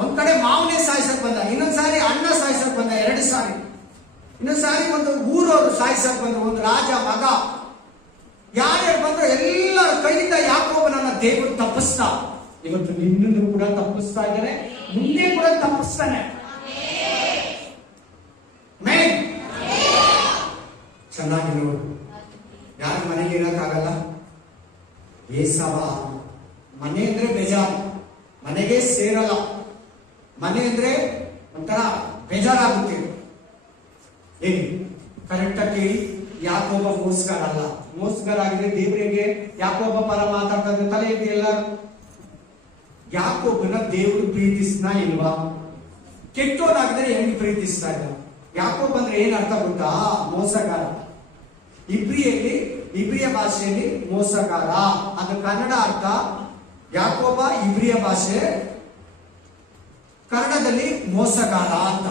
ಒಂದ್ ಕಡೆ ಮಾವನೇ ಸಾಯಿಸಕ್ ಬಂದ, ಇನ್ನೊಂದ್ಸಾರಿ ಅಣ್ಣ ಸಾಯಿಸಕ್ ಬಂದ, 2 ಸಾರಿ. ಇನ್ನೊಂದ್ಸಾರಿ ಒಂದು ಊರವರು ಸಾಯಿಸಕ್ ಬಂದ್ರು, ಒಂದು ರಾಜ ಮಗ. ಯಾರ್ಯಾರು ಬಂದ್ರು ಎಲ್ಲರ ಕೈಯಿಂದ ಯಾಕೋಬನನ್ನ ದೇವರು ತಪ್ಪಿಸ್ತಾ. ಇವತ್ತು ನಿನ್ನನ್ನು ಕೂಡ ತಪ್ಪಿಸ್ತಾ ಇದ್ದಾನೆ, ಮುಂದೆ ಕೂಡ ತಪ್ಪಿಸ್ತಾನೆ. ಚೆನ್ನಾಗಿ ನೋಡು. ಯಾರ ಮನೆಗೆ ಇರಕ್ಕಾಗಲ್ಲ? ಏಸವ ಮನೆ ಅಂದ್ರೆ ಬೇಜಾರು, ಮನೆಗೆ ಸೇರಲ್ಲ. ಮನೆ ಅಂದ್ರೆ ಒಂಥರ ಬೇಜಾರಾಗುತ್ತೆ. ಹೇಳಿ ಕರೆಕ್ಟ್ ಆಗಿ. ಯಾಕೋಬ ಮೋಸ್ಗಾರ ಅಲ್ಲ. ಮೋಸ್ಗಾರ ಆಗಿದ್ರೆ ದೇವರಿಗೆ ಯಾಕೋಬ ಪರ ಮಾತಾಡ್ತಾರೆ. ತಲೆ ಇದೆ ಎಲ್ಲರೂ. ಯಾಕೋಬನ ದೇವರು ಪ್ರೀತಿಸ್ತಾ ಇಲ್ವಾ? ಕೆಟ್ಟೋನಾಗಿದ್ರೆ ಹೆಂಗ್ ಪ್ರೀತಿಸ್ತಾ ಇದ್ದ? ಯಾಕೋಬ ಅಂದ್ರೆ ಏನ್ ಅರ್ಥ ಗೊತ್ತಾ? ಮೋಸಗಾರ. ಇಬ್ರಿಯ ಭಾಷೆಯಲ್ಲಿ ಮೋಸಗಾರ, ಅದು ಕನ್ನಡ ಅರ್ಥ. ಯಾಕೋಬ ಇಬ್ರಿಯ ಭಾಷೆ, ಕನ್ನಡದಲ್ಲಿ ಮೋಸಗಾರ ಅಂತ.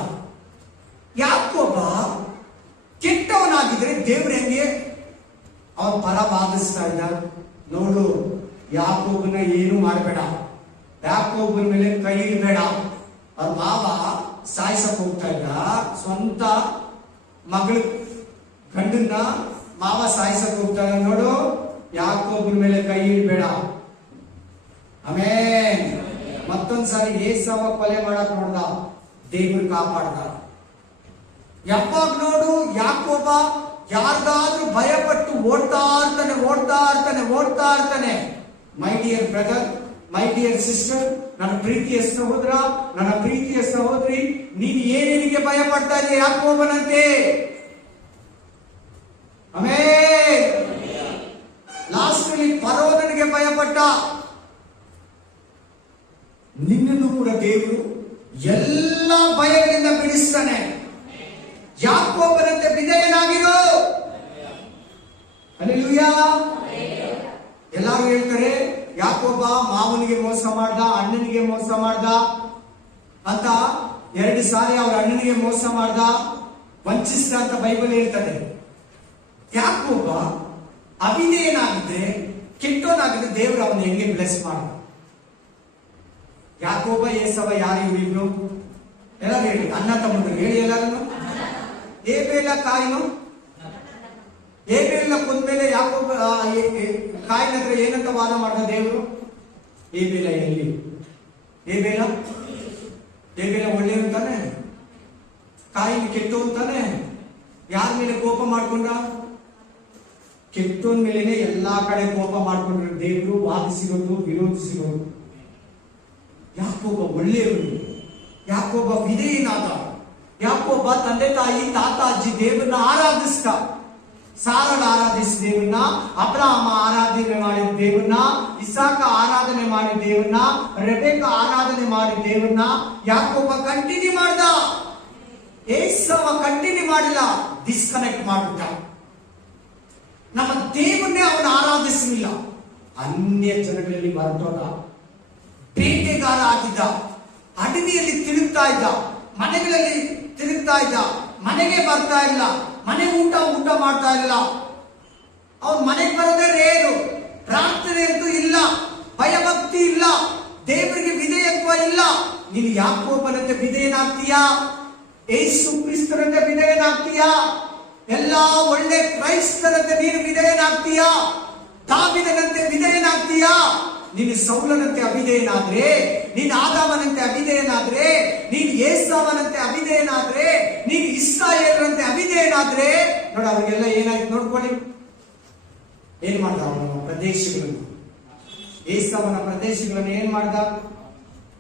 ಯಾಕೋಬ ಕೆಟ್ಟವನಾಗಿದ್ರೆ ದೇವ್ರ ಹೆಂಗೆ ಅವನ ಪರ ಬಾಧಿಸ್ತಾ ಇದ್ದ? ನೋಡು, ಯಾಕೋಬನ ಏನು ಮಾಡಬೇಡ, ಯಾಕೋಬನ ಮೇಲೆ ಕೈ ಇಡಬೇಡ. ಅವ್ರ ಮಾವ ಸಾಯಿಸಕ್ ಹೋಗ್ತಾ ಇದ್ದ, ಸ್ವಂತ ಮಗಳು ಗಂಡನ್ನ ಮಾವ ಸಾಯಿಸಕ್ ಹೋಗ್ತಾ ಇದ್ದ. ನೋಡು, ಯಾಕೋಬನ ಮೇಲೆ ಕೈ ಇಡಬೇಡ. ಆಮೇಲೆ ಮತ್ತೊಂದ್ಸಾರಿ ಏಸವ ಕೊಲೆ ಮಾಡಕ್ ನೋಡ್ದ, ದೇವ್ರು ಕಾಪಾಡ್ದ. ಯಾವಾಗ ನೋಡು ಯಾಕೋಬ ಯಾರಿಗಾದ್ರೂ ಭಯಪಟ್ಟು ಓಡ್ತಾ ಇರ್ತಾನೆ. ಮೈ dear brother, my dear sister, ನನ್ನ ಪ್ರೀತಿಯ ಸಹೋದರ, ನನ್ನ ಪ್ರೀತಿಯ ಸಹೋದರಿ, ನೀನು ಏನೇನಿಗೆ ಭಯ ಪಡ್ತಾ ಇದೆಯಾ? ಯಾಕೋಬನಂತೆ. ಆಮೇಲೆ ಲಾಸ್ಟ್ ಅಲ್ಲಿ ಫರೋಹನಿಗೆ ಭಯಪಟ್ಟ. ನಿನ್ನನ್ನು ಕೂಡ ದೇವರು ಎಲ್ಲ ಭಯಗಳಿಂದ ಬಿಡಿಸ್ತಾನೆ. ಯಾಕೋಬನಂತೆ ವಿಧೇಯನಾಗಿರು. ಹಲ್ಲೆಲೂಯಾ. ಎಲ್ಲರೂ ಹೇಳ್ತಾರೆ ಯಾಕೋಬ ಮಾವನಿಗೆ ಮೋಸ ಮಾಡ್ದ, ಅಣ್ಣನಿಗೆ ಮೋಸ ಮಾಡ್ದ ಅಂತ. 2 ಸಾರಿ ಅವ್ರ ಅಣ್ಣನಿಗೆ ಮೋಸ ಮಾಡ್ದ, ವಂಚಿಸಿದ ಅಂತ ಬೈಬಲ್ ಹೇಳ್ತದೆ. ಯಾಕೋಬ ಅವಿಧೇಯನಾಗಿದ್ರೆ, ಕೆಟ್ಟೋನಾಗಿದ್ರೆ ದೇವರು ಅವನು ಹೆಂಗೆ ಬ್ಲೆಸ್ ಮಾಡ? ಯಾಕೋಬ ಏಸವ ಯಾರು ಇವರಿಬ್ರು? ಎಲ್ಲರೂ ಹೇಳಿ, ಅಣ್ಣ ತಮ್ಮಂದ್ರು ಹೇಳಿ ಎಲ್ಲರೂ. ಏಬೇಲ ಕಾಯಿನು, ಏಬೇಲ ಕೊಂದ್ಮೇಲೆ ಯಾಕೋಬ ಕಾಯಿನ ಹತ್ರ ಏನಂತ ವಾದ ಮಾಡಿದ ದೇವರು? ಏಬೇಲ ಎಲ್ಲಿ? ಏಬೇಲ ಒಳ್ಳೆಯವನು ತಾನೆ, ಕಾಯಿನ ಕೆಟ್ಟವನು ತಾನೆ. ಯಾರ ಮೇಲೆ ಕೋಪ ಮಾಡ್ಕೊಂಡ? ಕೆಟ್ಟವನ ಮೇಲೆನೆ ಎಲ್ಲಾ ಕಡೆ ಕೋಪ ಮಾಡ್ಕೊಂಡ್ರೆ ದೇವರು ವಾದಿಸಿರೋದು, ವಿರೋಧಿಸಿರೋದು. ಯಾಕೋಬ ಒಳ್ಳೆಯವರು, ಯಾಕೋಬ ವಿಧೇಯನಾದ, ಯಾಕೋಬ ತಂದೆ ತಾಯಿ ತಾತ ಅಜ್ಜಿ ದೇವರನ್ನ ಆರಾಧಿಸ್ತ. ಸಾರಳ ಆರಾಧಿಸಿದ ದೇವರನ್ನ, ಅಬ್ರಾಹಮ ಆರಾಧನೆ ಮಾಡಿದ ದೇವರನ್ನ, ಇಸಾಕ ಆರಾಧನೆ ಮಾಡಿದ ದೇವರನ್ನ, ರೆಬೆಕ ಆರಾಧನೆ ಮಾಡಿದ ದೇವರನ್ನ ಯಾಕೋಬ ಕಂಟಿನ್ಯೂ ಮಾಡ್ದ. ಏಸವ ಕಂಟಿನ್ಯೂ ಮಾಡಿಲ್ಲ, ಡಿಸ್ಕನೆಕ್ಟ್ ಮಾಡ್ಬಿಟ್ಟ. ನಮ್ಮ ದೇವರನ್ನೇ ಅವನು ಆರಾಧಿಸಲಿಲ್ಲ. ಅನ್ಯ ಜನಗಳಲ್ಲಿ ಹೊರಟೋದ, ಬೇಟೆಗಾರ ಆಗಿದ್ದ, ಅಡವಿಯಲ್ಲಿ ತಿರುಗ್ತಾ ಇದ್ದ, ಮನೆಗಳಲ್ಲಿ ತಿರುಗ್ತಾ ಇದ್ದ, ಮನೆಗೆ ಬರ್ತಾ ಇಲ್ಲ, ಮನೆ ಊಟ ಮಾಡ್ತಾ ಇಲ್ಲ. ಅವನ್ ಮನೆಗೆ ಬರೋದೇ ರೇರು. ಪ್ರಾರ್ಥನೆ ಅಂತೂ ಇಲ್ಲ, ಭಯಭಕ್ತಿ ಇಲ್ಲ, ದೇವರಿಗೆ ವಿಧೇಯತ್ವ ಇಲ್ಲ. ನೀನು ಯಾಕೋಬನಂತೆ ವಿಧೇಯನಾಗ್ತೀಯಾ? ಯೇಸು ಕ್ರಿಸ್ತರಂತೆ ವಿಧೇಯನಾಗ್ತೀಯಾ? ಎಲ್ಲಾ ಒಳ್ಳೆ ಕ್ರೈಸ್ತರಂತೆ ನೀನು ವಿಧೇಯನಾಗ್ತೀಯಾ? ದಾವೀದನಂತೆ ವಿಧೇಯನಾಗ್ತೀಯಾ? ನೀನು ಸೌಲನಂತೆ ಅವಿಧೇಯನಾದ್ರೆ, ನೀನು ಆದಾಮನಂತೆ ಅವಿಧೇಯನಾದ್ರೆ, ನೀನು ಏಸಾವನಂತೆ ಅವಿಧೇಯನಾದ್ರೆ, ನೀನು ಇಸ್ರಾಯೇಲರಂತೆ ಅವಿಧೇಯನಾದ್ರೆ, ನೋಡ ಅವ್ರಿಗೆಲ್ಲ ಏನಾಯ್ತು ನೋಡ್ಕೊಳ್ಳಿ. ಏನ್ ಮಾಡ್ದ? ಅವನ ಪ್ರದೇಶಗಳನ್ನು, ಏಸಾವನ ಪ್ರದೇಶಗಳನ್ನು ಏನ್ ಮಾಡ್ದ?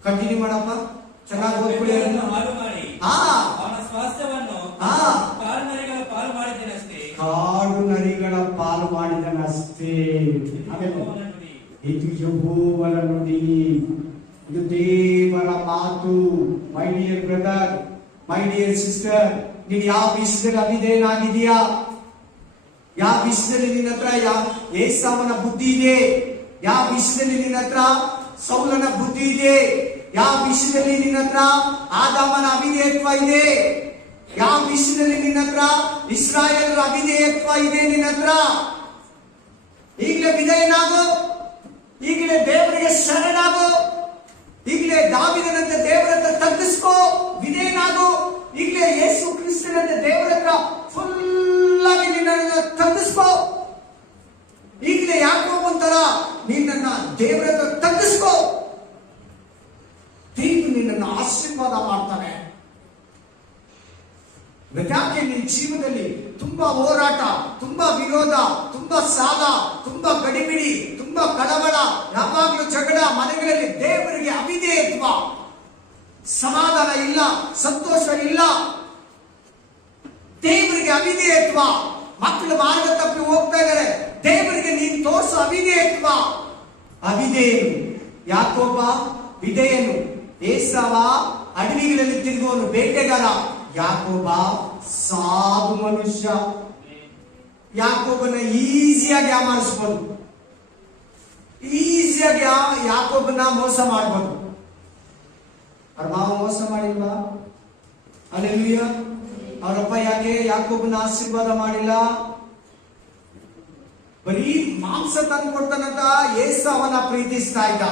ಕಂಟಿನ್ಯೂ ಮಾಡಪ್ಪ, ಚೆನ್ನಾಗಿ ಓದ್ಕೊಳ್ಳಿ. ಹಾಳು ಮಾಡಿ ಅವನ ಸ್ವಾಸ್ಥ್ಯವನ್ನು ಕಾಡುನರಿಗಳ ಪಾಲು ಮಾಡಿದನಷ್ಟೇ. ಕಾಡು ನರಿಗಳ ಪಾಲು ಮಾಡಿದನಷ್ಟೇ. ಇದು ಯೆಹೋವನ ನುಡಿ, ಇದು ದೇವರ ಮಾತು. ಮೈ dear brother, my dear sister, ನೀನು ಯಾವ ವಿಷಯದಲ್ಲಿ ಅವಿಧೇಯನಾಗಿದೆಯಾ? ಯಾವ ವಿಷಯದಲ್ಲಿ ನಿನ್ನ ಹತ್ರ ಏಸಾವನ ಬುದ್ಧಿ ಇದೆ? ಯಾವ ವಿಷಯದಲ್ಲಿ ನಿನ್ನ ಹತ್ರ ಸೌಲನ ಬುದ್ಧಿ ಇದೆ? ಯಾವ ವಿಷಯದಲ್ಲಿ ನಿನ್ನ ಹತ್ರ ಆದಾಮನ ಅವಿಧೇಯತ್ವ ಇದೆ? ಯಾವ ವಿಷಯದಲ್ಲಿ ನಿನ್ನ ಹತ್ರ ಇಸ್ರಾಯೇಲರ ಅವಿಧೇಯತ್ವ ಇದೆ? ನಿನ್ನ ಹತ್ರ ಈಗಲೇ ವಿಧೇಯನಾಗು, ಈಗಲೇ ದೇವರಿಗೆ ಶರಣಾಗು, ಈಗಲೇ ದಾವೀದನಂತೆ ದೇವರ ಹತ್ರ ತಗ್ಗಿಸ್ಕೋ, ವಿಧೇಯನಾಗು. ಈಗಲೇ ಯೇಸು ಕ್ರಿಸ್ತನಂತೆ ದೇವರ ಹತ್ರ ಫುಲ್ ಆಗಿ ನಿನ್ನನ್ನು ತಗ್ಗಿಸ್ಕೋ. ಈಗಲೇ ಯಾಕೋಬಂತರ ನಿನ್ನನ್ನ ದೇವರ ಹತ್ರ ತಗ್ಗಿಸ್ಕೋ. ದೇವರು ನಿನ್ನನ್ನು ಆಶೀರ್ವಾದ ಮಾಡ್ತಾನೆ. ಯಾಕೆ ನಿನ್ನ ಜೀವನದಲ್ಲಿ ತುಂಬಾ ಹೋರಾಟ, ತುಂಬಾ ವಿರೋಧ, ತುಂಬಾ ಸಾಲ, ತುಂಬಾ ಗಡಿಬಿಡಿ, ತುಂಬಾ ಕಳವಳ, ಯಾವಾಗಲೂ ಜಗಳ, ಮನೆಗಳಲ್ಲಿ ದೇವರಿಗೆ ಅವಿಧೇಯತ್ವ, ಸಮಾಧಾನ ಇಲ್ಲ, ಸಂತೋಷ ಇಲ್ಲ, ದೇವರಿಗೆ ಅವಿಧೇಯತ್ವ. ಮಕ್ಕಳು ಮಾರ್ಗ ತಪ್ಪಿ ಹೋಗ್ತಾ ಇದ್ದಾರೆ, ದೇವರಿಗೆ ನೀನು ತೋರಿಸೋ ಅವಿಧೇಯತ್ವ. ಅವಿಧೇಯನು ಯಾಕೋಬ ವಿಧೇಯನು, ಏಸಾವ ಅಡವಿಗಳಲ್ಲಿ ತಿರುಗುವನು, ಬೇಟೆಗಾರ. ಯಾಕೋಬ ಸಾಧು ಮನುಷ್ಯ. ಯಾಕೋಬನ ಈಸಿಯಾಗಿ ಯಾಮಾರಿಸ್ಬೋದು, ಈಸಿಯಾಗಿ ಯಾಕೋಬನ ಮೋಸ ಮಾಡ್ಬೋದು. ಅವ್ರ ಮಾವ ಮೋಸ ಮಾಡಿಲ್ವಾ? ಹಲ್ಲೆಲೂಯಾ. ಅವರಪ್ಪ ಯಾಕೆ ಯಾಕೋಬನ ಆಶೀರ್ವಾದ ಮಾಡಿಲ್ಲ? ಬರೀ ಮಾಂಸ ತಂದು ಕೊಡ್ತಾನಂತ ಏಸಾವನ ಪ್ರೀತಿಸ್ತಾ ಇದ್ದ.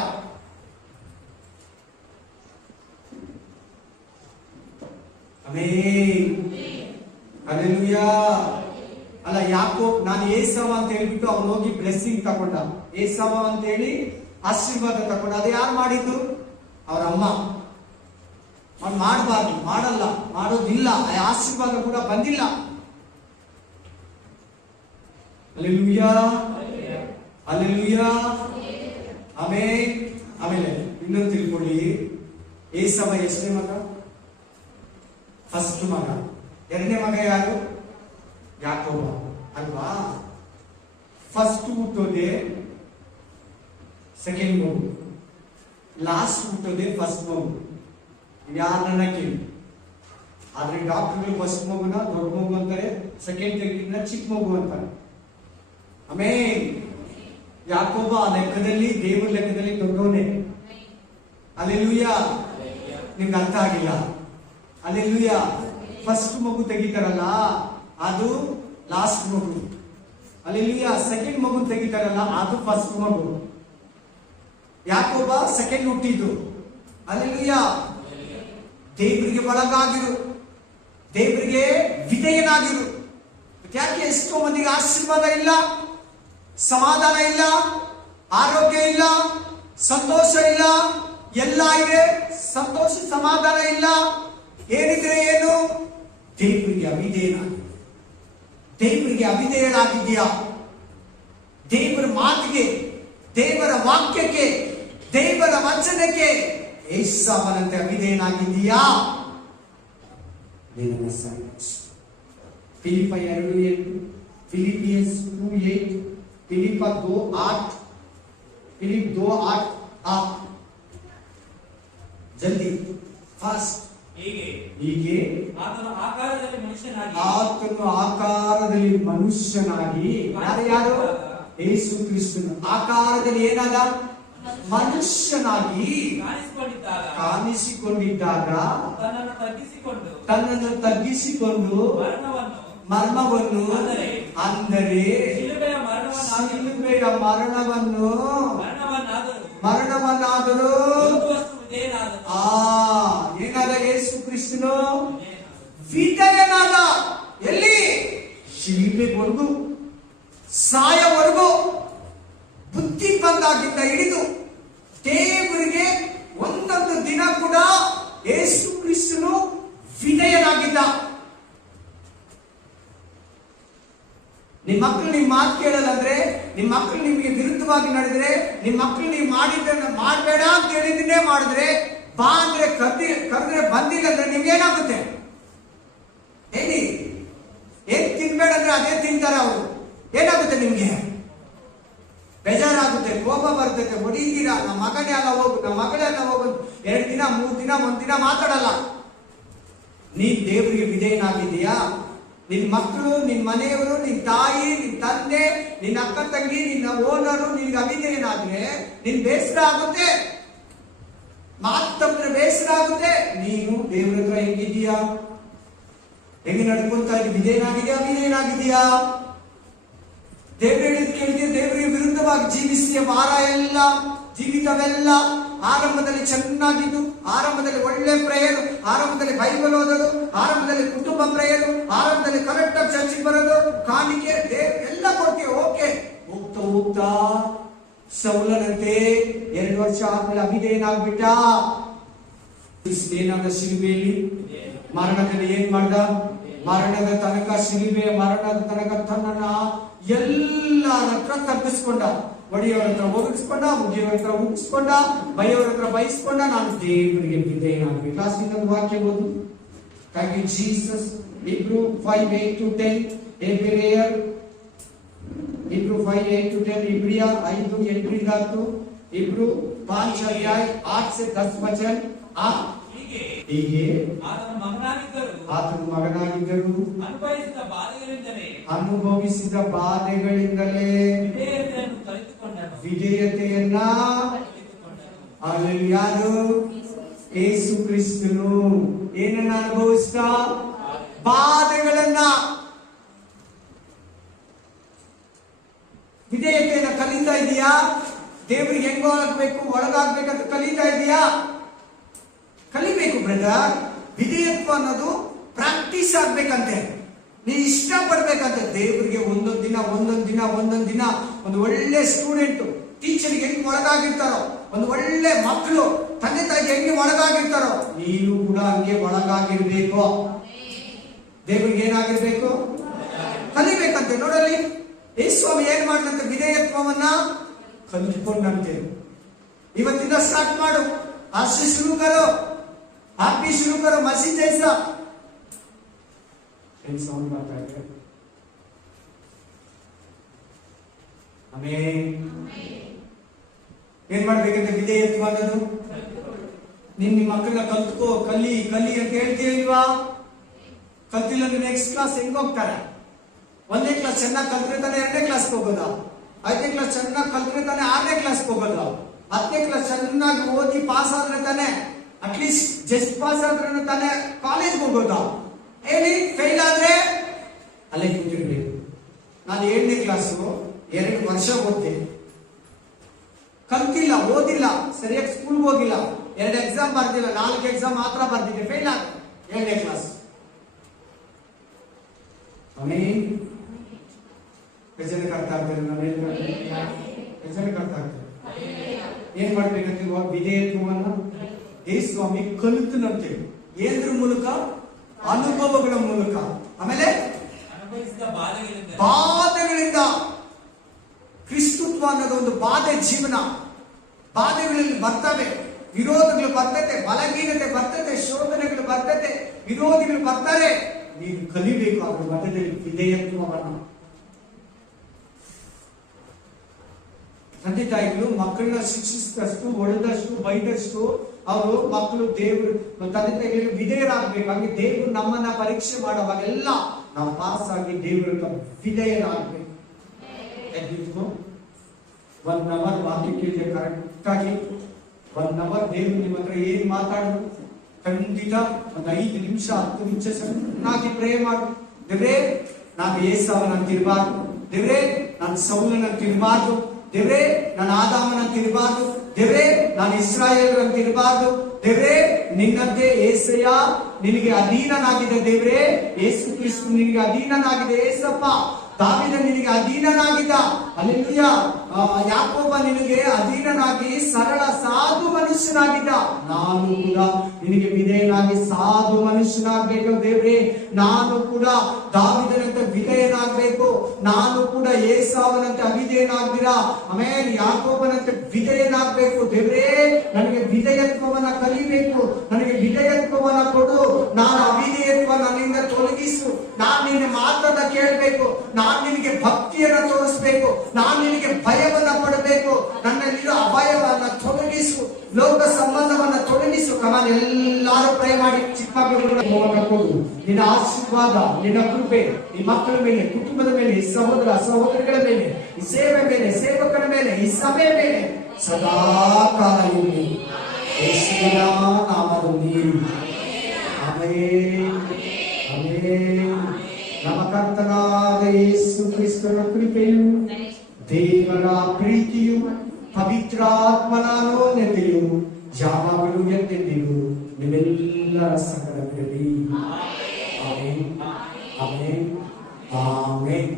ಹಲ್ಲೆಲೂಯಾ. ಅಲ್ಲ, ಯಾಕೋಬ್ ನಾನು ಏಸಾವ ಅಂತ ಹೇಳ್ಬಿಟ್ಟು ಅವನು ಹೋಗಿ ಬ್ಲೆಸ್ಸಿಂಗ್ ತಗೊಂಡ, ಏಸಾವ ಅಂತ ಹೇಳಿ ಆಶೀರ್ವಾದ ತಗೊಂಡ. ಅದು ಯಾರು ಮಾಡಿದ್ದು? ಅವ್ರ ಅಮ್ಮ. ಅವ್ನು ಮಾಡಬಾರ್ದು, ಮಾಡಲ್ಲ, ಮಾಡೋದಿಲ್ಲ, ಆ ಆಶೀರ್ವಾದ ಕೂಡ ಬಂದಿಲ್ಲ. ಹಲ್ಲೆಲೂಯಾ, ಹಲ್ಲೆಲೂಯಾ, ಆಮೇಲೆ ಆಮೇಲೆ ಇನ್ನೊಂದು ತಿಳ್ಕೊಳ್ಳಿ, ಏಸಾವ ಎಷ್ಟನೇ ಮಗ? ಫಸ್ಟ್ ಮಗ. ಎರಡನೇ ಮಗ ಯಾರು? ಯಾಕೋಬ ಅಲ್ವಾ? ಫಸ್ಟ್ ಹುಟ್ಟೋದೆ ಸೆಕೆಂಡ್ ಮಗು, ಲಾಸ್ಟ್ ಹುಟ್ಟೋದೆ ಫಸ್ಟ್ ಮಗು. ಯಾರನ್ನ ಕೇಳಿ. ಆದ್ರೆ ಡಾಕ್ಟರ್ಗಳು ಫಸ್ಟ್ ಮಗುನ ದೊಡ್ಡ ಮಗು ಅಂತಾರೆ, ಸೆಕೆಂಡ್ ತೆಗಿನ ಚಿಕ್ಕ ಮಗು ಅಂತಾರೆ. ಆಮೇಲೆ ಯಾಕೋಬ ಆ ಲೆಕ್ಕದಲ್ಲಿ, ದೇವರ ಲೆಕ್ಕದಲ್ಲಿ ದೊಡ್ಡವನೇ. ಹಲ್ಲೆಲೂಯಾ. ನಿಮ್ಗೆ ಅರ್ಥ ಆಗಿಲ್ಲ? ಹಲ್ಲೆಲೂಯಾ. ಫಸ್ಟ್ ಮಗು ತೆಗಿತಾರಲ್ಲ ಅದು ಲಾಸ್ಟ್ ಮಗು. ಹಲ್ಲೆಲೂಯಾ. ಸೆಕೆಂಡ್ ಮಗು ತೆಗಿತಾರಲ್ಲ ಅದು ಫಸ್ಟ್ ಮಗು. ಯಾಕೋಬ ಸೆಕೆಂಡ್ ಹುಟ್ಟಿದ್ದು, ಅಲ್ಲೆಲೂಯ. ದೇವರಿಗೆ ಒಳಗಾಗಿರು, ದೇವರಿಗೆ ವಿಧೇಯನಾಗಿರು. ಯಾಕೆ ಎಷ್ಟೋ ಮಂದಿಗೆ ಆಶೀರ್ವಾದ ಇಲ್ಲ, ಸಮಾಧಾನ ಇಲ್ಲ, ಆರೋಗ್ಯ ಇಲ್ಲ, ಸಂತೋಷ ಇಲ್ಲ, ಎಲ್ಲ ಇದೆ, ಸಂತೋಷ ಸಮಾಧಾನ ಇಲ್ಲ. ಏನಿದ್ರೆ ಏನು? ದೇವರಿಗೆ ಅವಿಧೇಯನಾಗಿ, ದೇವರಿಗೆ ಅವಿಧೇಯನಾಗಿದ್ಯಾ? ದೇವರ ಮಾತಿಗೆ, ದೇವರ ವಾಕ್ಯಕ್ಕೆ, ದೇವರ ವಚನಕ್ಕೆ ಏಸಾವನಂತೆ ಅವಿಧೇಯನಾಗಿದ್ದೀಯಾ? Philippe 2:8, Philippians 2:8, Philippe 2:8, Philip 2:8. आप जल्दी फास्ट. ಹೀಗೆ ಆತನು ಆಕಾರದಲ್ಲಿ ಮನುಷ್ಯನಾಗಿ ಯಾರು? ಯೇಸು ಕ್ರಿಸ್ತನು ಆಕಾರದಲ್ಲಿ ಏನಾದ? ಮನುಷ್ಯನಾಗಿ ಕಾಣಿಸಿಕೊಂಡಿದ್ದಾಗ ತನ್ನನ್ನು ತಗ್ಗಿಸಿಕೊಂಡು ಮರಣವನ್ನು, ಅಂದರೆ ಶಿಲುಬೆಯ ಮರಣವನ್ನಾದರೂ ಏನಾದ? ಯೇಸು ಕ್ರಿಸ್ತನು ವಿಧೇಯನಾದ. ಎಲ್ಲಿ? ಶಿಲುಬೆವರೆಗೂ, ಸಾಯವರೆಗೂ, ಬುದ್ಧಿ ಬಂದಾಗಿಂದ ಹಿಡಿದು ದೇವರಿಗೆ ಒಂದೊಂದು ದಿನ ಕೂಡ ಯೇಸು ಕ್ರಿಸ್ತನು ವಿಧೇಯನಾಗಿದ್ದ. ನಿಮ್ಮ ಮಕ್ಕಳು ನಿಮ್ಮ ಮಾತು ಕೇಳಲ್ಲ ಅಂದ್ರೆ, ನಿಮ್ಮ ಮಕ್ಕಳು ನಿಮಗೆ ವಿರುದ್ಧವಾಗಿ ನಡೆದ್ರೆ, ನಿಮ್ಮ ಮಕ್ಕಳು ನೀವು ಮಾಡಿದ್ದನ್ನ ಮಾಡಬೇಡ ಅಂತ ಹೇಳಿದ್ದನ್ನೇ ಮಾಡಿದ್ರೆ, ಬಾ ಅಂದ್ರೆ ಕರೆದ್ರೆ ಬಂದಿಲ್ಲ ಅಂದ್ರೆ ನಿಮ್ಗೆ ಏನಾಗುತ್ತೆ? ಹೇಳಿ. ಏನ್ ತಿನ್ಬೇಡ ಅಂದ್ರೆ ಅದೇ ತಿಂತಾರೆ ಅವರು. ಏನಾಗುತ್ತೆ ನಿಮ್ಗೆ? ಬೇಜಾರಾಗುತ್ತೆ, ಕೋಪ ಬರ್ತೈತೆ, ಹೊಡಿತೀರಾ. ನಮ್ಮ ಮಗನೇ ಅಲ್ಲ ಹೋಗು, ನಮ್ಮ ಮಗಳೇ ಅಲ್ಲ ಹೋಗು. 2 ದಿನ 3 ದಿನ 1 ದಿನ ಮಾತಾಡಲ್ಲ. ನೀನ್ ದೇವರಿಗೆ ವಿಧೇಯನಾಗಿದ್ದೀಯಾ? ನಿನ್ ಮಕ್ಕಳು, ನಿನ್ ಮನೆಯವರು, ನಿನ್ ತಾಯಿ, ನಿನ್ ತಂದೆ, ನಿನ್ನ ಅಕ್ಕ ತಂಗಿ, ನಿನ್ನ ಓನರು ನಿನ್ಗೆ ಅವಿಧೇಯನಾದ್ರೆ ನಿನ್ ಬೇಸರ ಆಗುತ್ತೆ, ಮಾತು ತಪ್ಪಿದ್ರೆ ಬೇಸರ ಆಗುತ್ತೆ. ನೀನು ದೇವ್ರ ಹತ್ರ ಹೆಂಗಿದ್ದೀಯಾ? ಹೆಂಗೆ ನಡ್ಕೊಂತ ಇದ್ದೀವಿ? ವಿಧೇಯನಾಗಿದ್ಯಾ? ಅವಿಧೇಯನಾಗಿದ್ದೀಯಾ? ದೇವ್ರ ಹೇಳಿದ್ ಕೇಳಿದ್ಯಾ? ದೇವರಿಗೆ ವಿರುದ್ಧವಾಗಿ ಜೀವಿಸಿದ ವಾರ ಎಲ್ಲ, ಜೀವಿತವೆಲ್ಲ ಆರಂಭದಲ್ಲಿ ಚೆನ್ನಾಗಿದ್ದು, ಆರಂಭದಲ್ಲಿ ಒಳ್ಳೆ ಪ್ರೇಯರು, ಆರಂಭದಲ್ಲಿ ಬೈಬಲ್ ಓದೋದು, ಆರಂಭದಲ್ಲಿ ಕುಟುಂಬ ಪ್ರೇಯರು, ಆರಂಭದಲ್ಲಿ ಕರೆಕ್ಟ್ ಆಗಿ ಚರ್ಚಿಗೆ ಬರೋದು, ಕಾಣಿಕೆ ಎಲ್ಲ ಕೊಡ್ತೀವಿ. ಓಕೆ, ಹೋಗ್ತಾ ಹೋಗ್ತಾ ಸೌಲನಂತೆ 2 ವರ್ಷ ಆದ್ಮೇಲೆ ಅವಿಧೇಯನಾಗ್ಬಿಟ್ಟ. ಏನಾದ? ಶಿಲುಬೆಯಲ್ಲಿ ಮರಣದಲ್ಲಿ ಏನ್ ಮಾಡ್ದ? ಮರಣದ ತನಕ, ಶಿಲುಬೆಯ ಮರಣದ ತನಕ ತನ್ನನ್ನ ಎಲ್ಲರ ಹತ್ರ ತಪ್ಪಿಸ್ಕೊಂಡ. ಒಡೆಯವರ ಹತ್ರ ಒದಗಿಸ್ಕೊಂಡ, ಮುಗಿಯವರ ಹತ್ರ ಉಗಿಸ್ಕೊಂಡ, ಬೈಯವರ ಹತ್ರ ಬಯಸ್ಕೊಂಡ. ನಾನು ದೇವರಿಗೆ ವಿಧೇಯನಾಗ್ಬೇಕು. ಲಾಸ್ಟ್ ಇನ್ನೊಂದು ವಾಕ್ಯ ಓದು. Thank you Jesus. Hebrew 5:8-10. Hebreer Hebrew 5:8-10. इब्रिया 5:8-10. Hebrew 5:8 से 10 वचन. ಹೀಗೆ ಆತನು ಮಗನಾಗಿದ್ದರು, ಅನುಭವಿಸಿದ ಬಾಧೆಗಳಿಂದಲೇ ವಿಧೇಯತೆಯನ್ನ. ಅಲ್ಲಿ ಯಾರು? ಯೇಸು ಕ್ರಿಸ್ತನು ಏನನ್ನ ಅನುಭವಿಸಿದ? ಬಾಧೆಗಳನ್ನ. ವಿಧೇಯತೆಯನ್ನ ಕಲಿತಾ ಇದೀಯಾ? ದೇವರಿಗೆ ಹೆಂಗೋ ಆಗ್ಬೇಕು, ಒಳಗಾಗ್ಬೇಕಂತ ಕಲಿತಾ ಇದೀಯಾ? ಕಲಿಬೇಕು ಬ್ರದರ್. ವಿಧೇಯತ್ವ ಅನ್ನೋದು ಪ್ರಾಕ್ಟೀಸ್ ಆಗ್ಬೇಕಂತೆ, ನೀ ಇಷ್ಟ ಪಡ್ಬೇಕಂತೆ. ದೇವರಿಗೆ ಒಂದೊಂದು ದಿನ ಒಂದು ಒಳ್ಳೆ ಸ್ಟೂಡೆಂಟ್ ಟೀಚರ್ಗೆ ಹೆಂಗ್ ಒಳಗಾಗಿರ್ತಾರೋ, ಒಂದು ಒಳ್ಳೆ ಮಕ್ಕಳು ತಂದೆ ತಾಯಿಗೆ ಹೆಂಗೆ ಒಳಗಾಗಿರ್ತಾರೋ, ನೀನು ಕೂಡ ಹಂಗೆ ಒಳಗಾಗಿರ್ಬೇಕು. ದೇವರಿಗೆ ಏನಾಗಿರ್ಬೇಕು? ಕಲಿಬೇಕಂತೆ. ನೋಡಲಿ, ಯೇಸು ಸ್ವಾಮಿ ಏನ್ ಮಾಡ್ದಂತೆ? ವಿಧೇಯತ್ವವನ್ನ ಕಲಿತ್ಕೊಂಡಂತೆ. ಇವತ್ತಿಂದ ಸ್ಟಾರ್ಟ್ ಮಾಡು. आज से शुरू करो, आप भी शुरू करो मसीह जैसा. इंसान बात है. ಆಮೆನ್. ಏನ್ ಮಾಡ್ಬೇಕಂತ? ವಿಧೇಯತ್ವ ಅನ್ನೋದು ನಿಮ್ಮ ಮಕ್ಕಳನ್ನ ಕಲ್ತ್ಕೋ, ಕಲಿ ಅಂತ ಹೇಳ್ತೀರಾ? ಕಲ್ತಿಲ್ಲ ಅಂದ್ರೆ ನೆಕ್ಸ್ಟ್ ಕ್ಲಾಸ್ ಹೆಂಗ್ ಹೋಗ್ತಾರೆ? 1ನೇ ಕ್ಲಾಸ್ ಚೆನ್ನಾಗಿ ಕಲ್ತ್ರೆ ತಾನೆ 2ನೇ ಕ್ಲಾಸ್ಗೆ ಹೋಗೋದ, 5ನೇ ಕ್ಲಾಸ್ ಚೆನ್ನಾಗಿ ಕಲ್ತ್ರೆ ತಾನೆ 6ನೇ ಕ್ಲಾಸ್ಗೆ ಹೋಗೋದ, 10ನೇ ಕ್ಲಾಸ್ ಚೆನ್ನಾಗಿ ಓದಿ ಪಾಸ್ ಆದ್ರೆ ತಾನೆ, ಅಟ್ಲೀಸ್ಟ್ ಜಸ್ಟ್ ಪಾಸ್ ಆದ್ರೆ ತಾನೆ ಕಾಲೇಜ್ಗೆ ಹೋಗೋದ. ಹೇಳಿ, ಫೇಲ್ ಆದ್ರೆ ಅಲ್ಲೇ ಕೂತಿರ್ಬೇಕು. ನಾನು 7ನೇ ಕ್ಲಾಸು 2 ವರ್ಷ ಓದ್ದೆ, ಕಲ್ತಿಲ್ಲ, ಓದಿಲ್ಲ, ಸರಿಯಾಗಿ ಸ್ಕೂಲ್ಗೆ ಹೋಗಿಲ್ಲ. 2 ಎಕ್ಸಾಮ್ ಬರ್ದಿಲ್ಲ, 4 ಎಕ್ಸಾಮ್ ಮಾತ್ರ ಬರ್ದಿದ್ದೆ, ಫೇಲ್ ಆಗ 7ನೇ ಕ್ಲಾಸ್. ಆಮೇನ್. ಜನಕ್ಕೆ ಅರ್ಥ ಆಗ್ತದೆ, ನಾನು ಜನಕ್ಕೆ ಅರ್ಥ ಆಗ್ತದೆ. ಏನ್ ಮಾಡ್ಬೇಕಂತ ಇವಾಗ ವಿಧೇಯತ್ವವನ್ನ ಯೇಸು ಸ್ವಾಮಿ ಕಲಿತನಂತೆ. ಏನ್ರ ಮೂಲಕ? ಅನುಭವಗಳ ಮೂಲಕ. ಆಮೇಲೆ ಅನುಭವಿಸಿದ ಬಾಧೆಗಳಿಂದ. ಬಾಧೆಗಳಿಂದ. ಕ್ರಿಸ್ತತ್ವ ಅನ್ನೋದು ಒಂದು ಬಾಧೆ ಜೀವನ. ಬಾಧೆಗಳಲ್ಲಿ ಬರ್ತವೆ, ವಿರೋಧಗಳು ಬರ್ತದೆ, ಬಲಹೀನತೆ ಬರ್ತದೆ, ಶೋಧನೆಗಳು ಬರ್ತದೆ, ವಿರೋಧಿಗಳು ಬರ್ತಾರೆ. ನೀನು ಕಲಿಬೇಕು ಅದ್ರ ಮಧ್ಯದಲ್ಲಿ ವಿಧೇಯತ್ವವನ್ನ. ತಂದೆ ತಾಯಿಗಳು ಮಕ್ಕಳನ್ನ ಶಿಕ್ಷಿಸಿದಷ್ಟು, ಹೊಡೆದಷ್ಟು, ಬೈದಷ್ಟು ಅವರು ಮಕ್ಕಳು ದೇವರು ತಂದೆ ತಾಯಿಗಳಿಗೆ ವಿಧೇಯರಾಗಬೇಕು. ಹಾಗೆ ದೇವರು ನಮ್ಮನ್ನ ಪರೀಕ್ಷೆ ಮಾಡುವಾಗೆಲ್ಲ ನಾವು ಪಾಸ್ ಆಗಿ ದೇವರ ವಿಧೇಯರಾಗಬೇಕು. 1 ಅವರ್ ವಾಕ್ಯ ಕೇಳಿದೆ ಕರೆಕ್ಟ್ ಆಗಿ. 1 ಅವರ್ ದೇವರು ನಿಮ್ಮ ಹತ್ರ ಏನ್ ಮಾತಾಡೋದು ಖಂಡಿತ ಒಂದು 5 ನಿಮಿಷ 10 ನಿಮಿಷ ಚೆನ್ನಾಗಿ ಪ್ರೇ ಮಾಡು. ದೇವ್ರೇ, ನಾನು ಏಸಾವನಂತ ಇರಬಾರ್ದು. ದೇವ್ರೇ, ನಾನು ಸೌಲನಂತ ಇರಬಾರ್ದು. ದೇವ್ರೇ, ನಾನು ಆದಾಮನಂತ ಇರಬಾರ್ದು. ದೇವ್ರೇ, ನಾನು ಇಸ್ರಾಯೇಲರಂತ ಇರಬಾರ್ದು. ದೇವ್ರೇ, ನಿನ್ನಂತೆ ಏಸಯ್ಯ ನಿನಗೆ ಅಧೀನನಾಗಿದೆ. ದೇವ್ರೇ, ಯೇಸು ಕ್ರಿಸ್ತ ನಿನಗೆ ಅಧೀನನಾಗಿದೆ. ಏಸಪ್ಪ, ದಾವೀದ ನಿನಗೆ ಅಧೀನನಾಗಿದ್ದ. ಹಲ್ಲೆಲೂಯ. ಯಾಕೋಬ ನಿನಗೆ ಅಧೀನನಾಗಿ ಸರಳ ಸಾಧು ಮನುಷ್ಯನಾಗಿದ್ದ. ನಾನು ಕೂಡ ನಿನಗೆ ವಿಧೇಯನಾಗಿ ಸಾಧು ಮನುಷ್ಯನಾಗಬೇಕು. ದೇವ್ರೇ, ನಾನು ಕೂಡ ದಾವೀದನಂತೆ ವಿಧೇಯನಾಗಬೇಕು. ನಾನು ಕೂಡ ಏಸಾವನಂತೆ ಅವಿಧೇಯನಾಗ್ದಿರಾ, ಆಮೇಲೆ ಯಾಕೋಬನಂತೆ ವಿಧೇಯನಾಗಬೇಕು. ದೇವ್ರೇ, ನನಗೆ ವಿಧೇಯತ್ವವನ್ನ ಕಲಿಬೇಕು. ನನಗೆ ವಿಧೇಯತ್ವವನ್ನ ಕೊಡು. ನಾನು ಅವಿಧೇಯತ್ವ ನನ್ನಿಂದ ತೊಲಗಿಸು. ನಾನು ನಿನ್ನ ಮಾತನ್ನ ಕೇಳಬೇಕು. ನಾನು ನಿನಗೆ ಭಕ್ತಿಯನ್ನ ತೋರಿಸಬೇಕು. ನಾನು ನಿನಗೆ ಭಯವನ್ನ ಪಡಬೇಕು. ನನ್ನಲ್ಲಿರೋ ಅಭಯವನ್ನ ತೊಲಗಿಸು. ಲೋಕ ಸಂಬಂಧವನ್ನ ತೊಲಗಿಸು. ಕಮಾನ್, ಎಲ್ಲರೂ ಪ್ರೇ ಮಾಡಿ. ಚಿಕ್ಕ ಮಕ್ಕಳು ನಿನ್ನ ಆಶೀರ್ವಾದ, ನಿನ್ನ ಕೃಪೆ ಈ ಮಕ್ಕಳ ಮೇಲೆ, ಕುಟುಂಬದ ಮೇಲೆ, ಸಹೋದರ ಸಹೋದರಿಗಳ ಮೇಲೆ, ಈ ಸೇವೆ ಮೇಲೆ, ಸೇವಕರ ಮೇಲೆ, ಈ ಸಭೆಯ ಮೇಲೆ ಸದಾ ಕಾಲ ಇರಲಿ. ಯೇಸುವಿನ ನಾಮದಲ್ಲಿ ಆಮೆನ್, ಆಮೆನ್. ನಮ್ಮ ಕರ್ತನಾದ ಯೇಸು ಕ್ರಿಸ್ತನ ಕೃಪೆಯು, ದೇವರ ಪ್ರೀತಿಯು, ಪವಿತ್ರಾತ್ಮನ ಅನ್ಯೋನ್ಯತೆಯು ಯಾವಾಗಲೂ ಎಂದೆಂದಿಗೂ ನಿಮ್ಮೆಲ್ಲರ ಸಂಗಡವಿರಲಿ. Amen, amen, amen.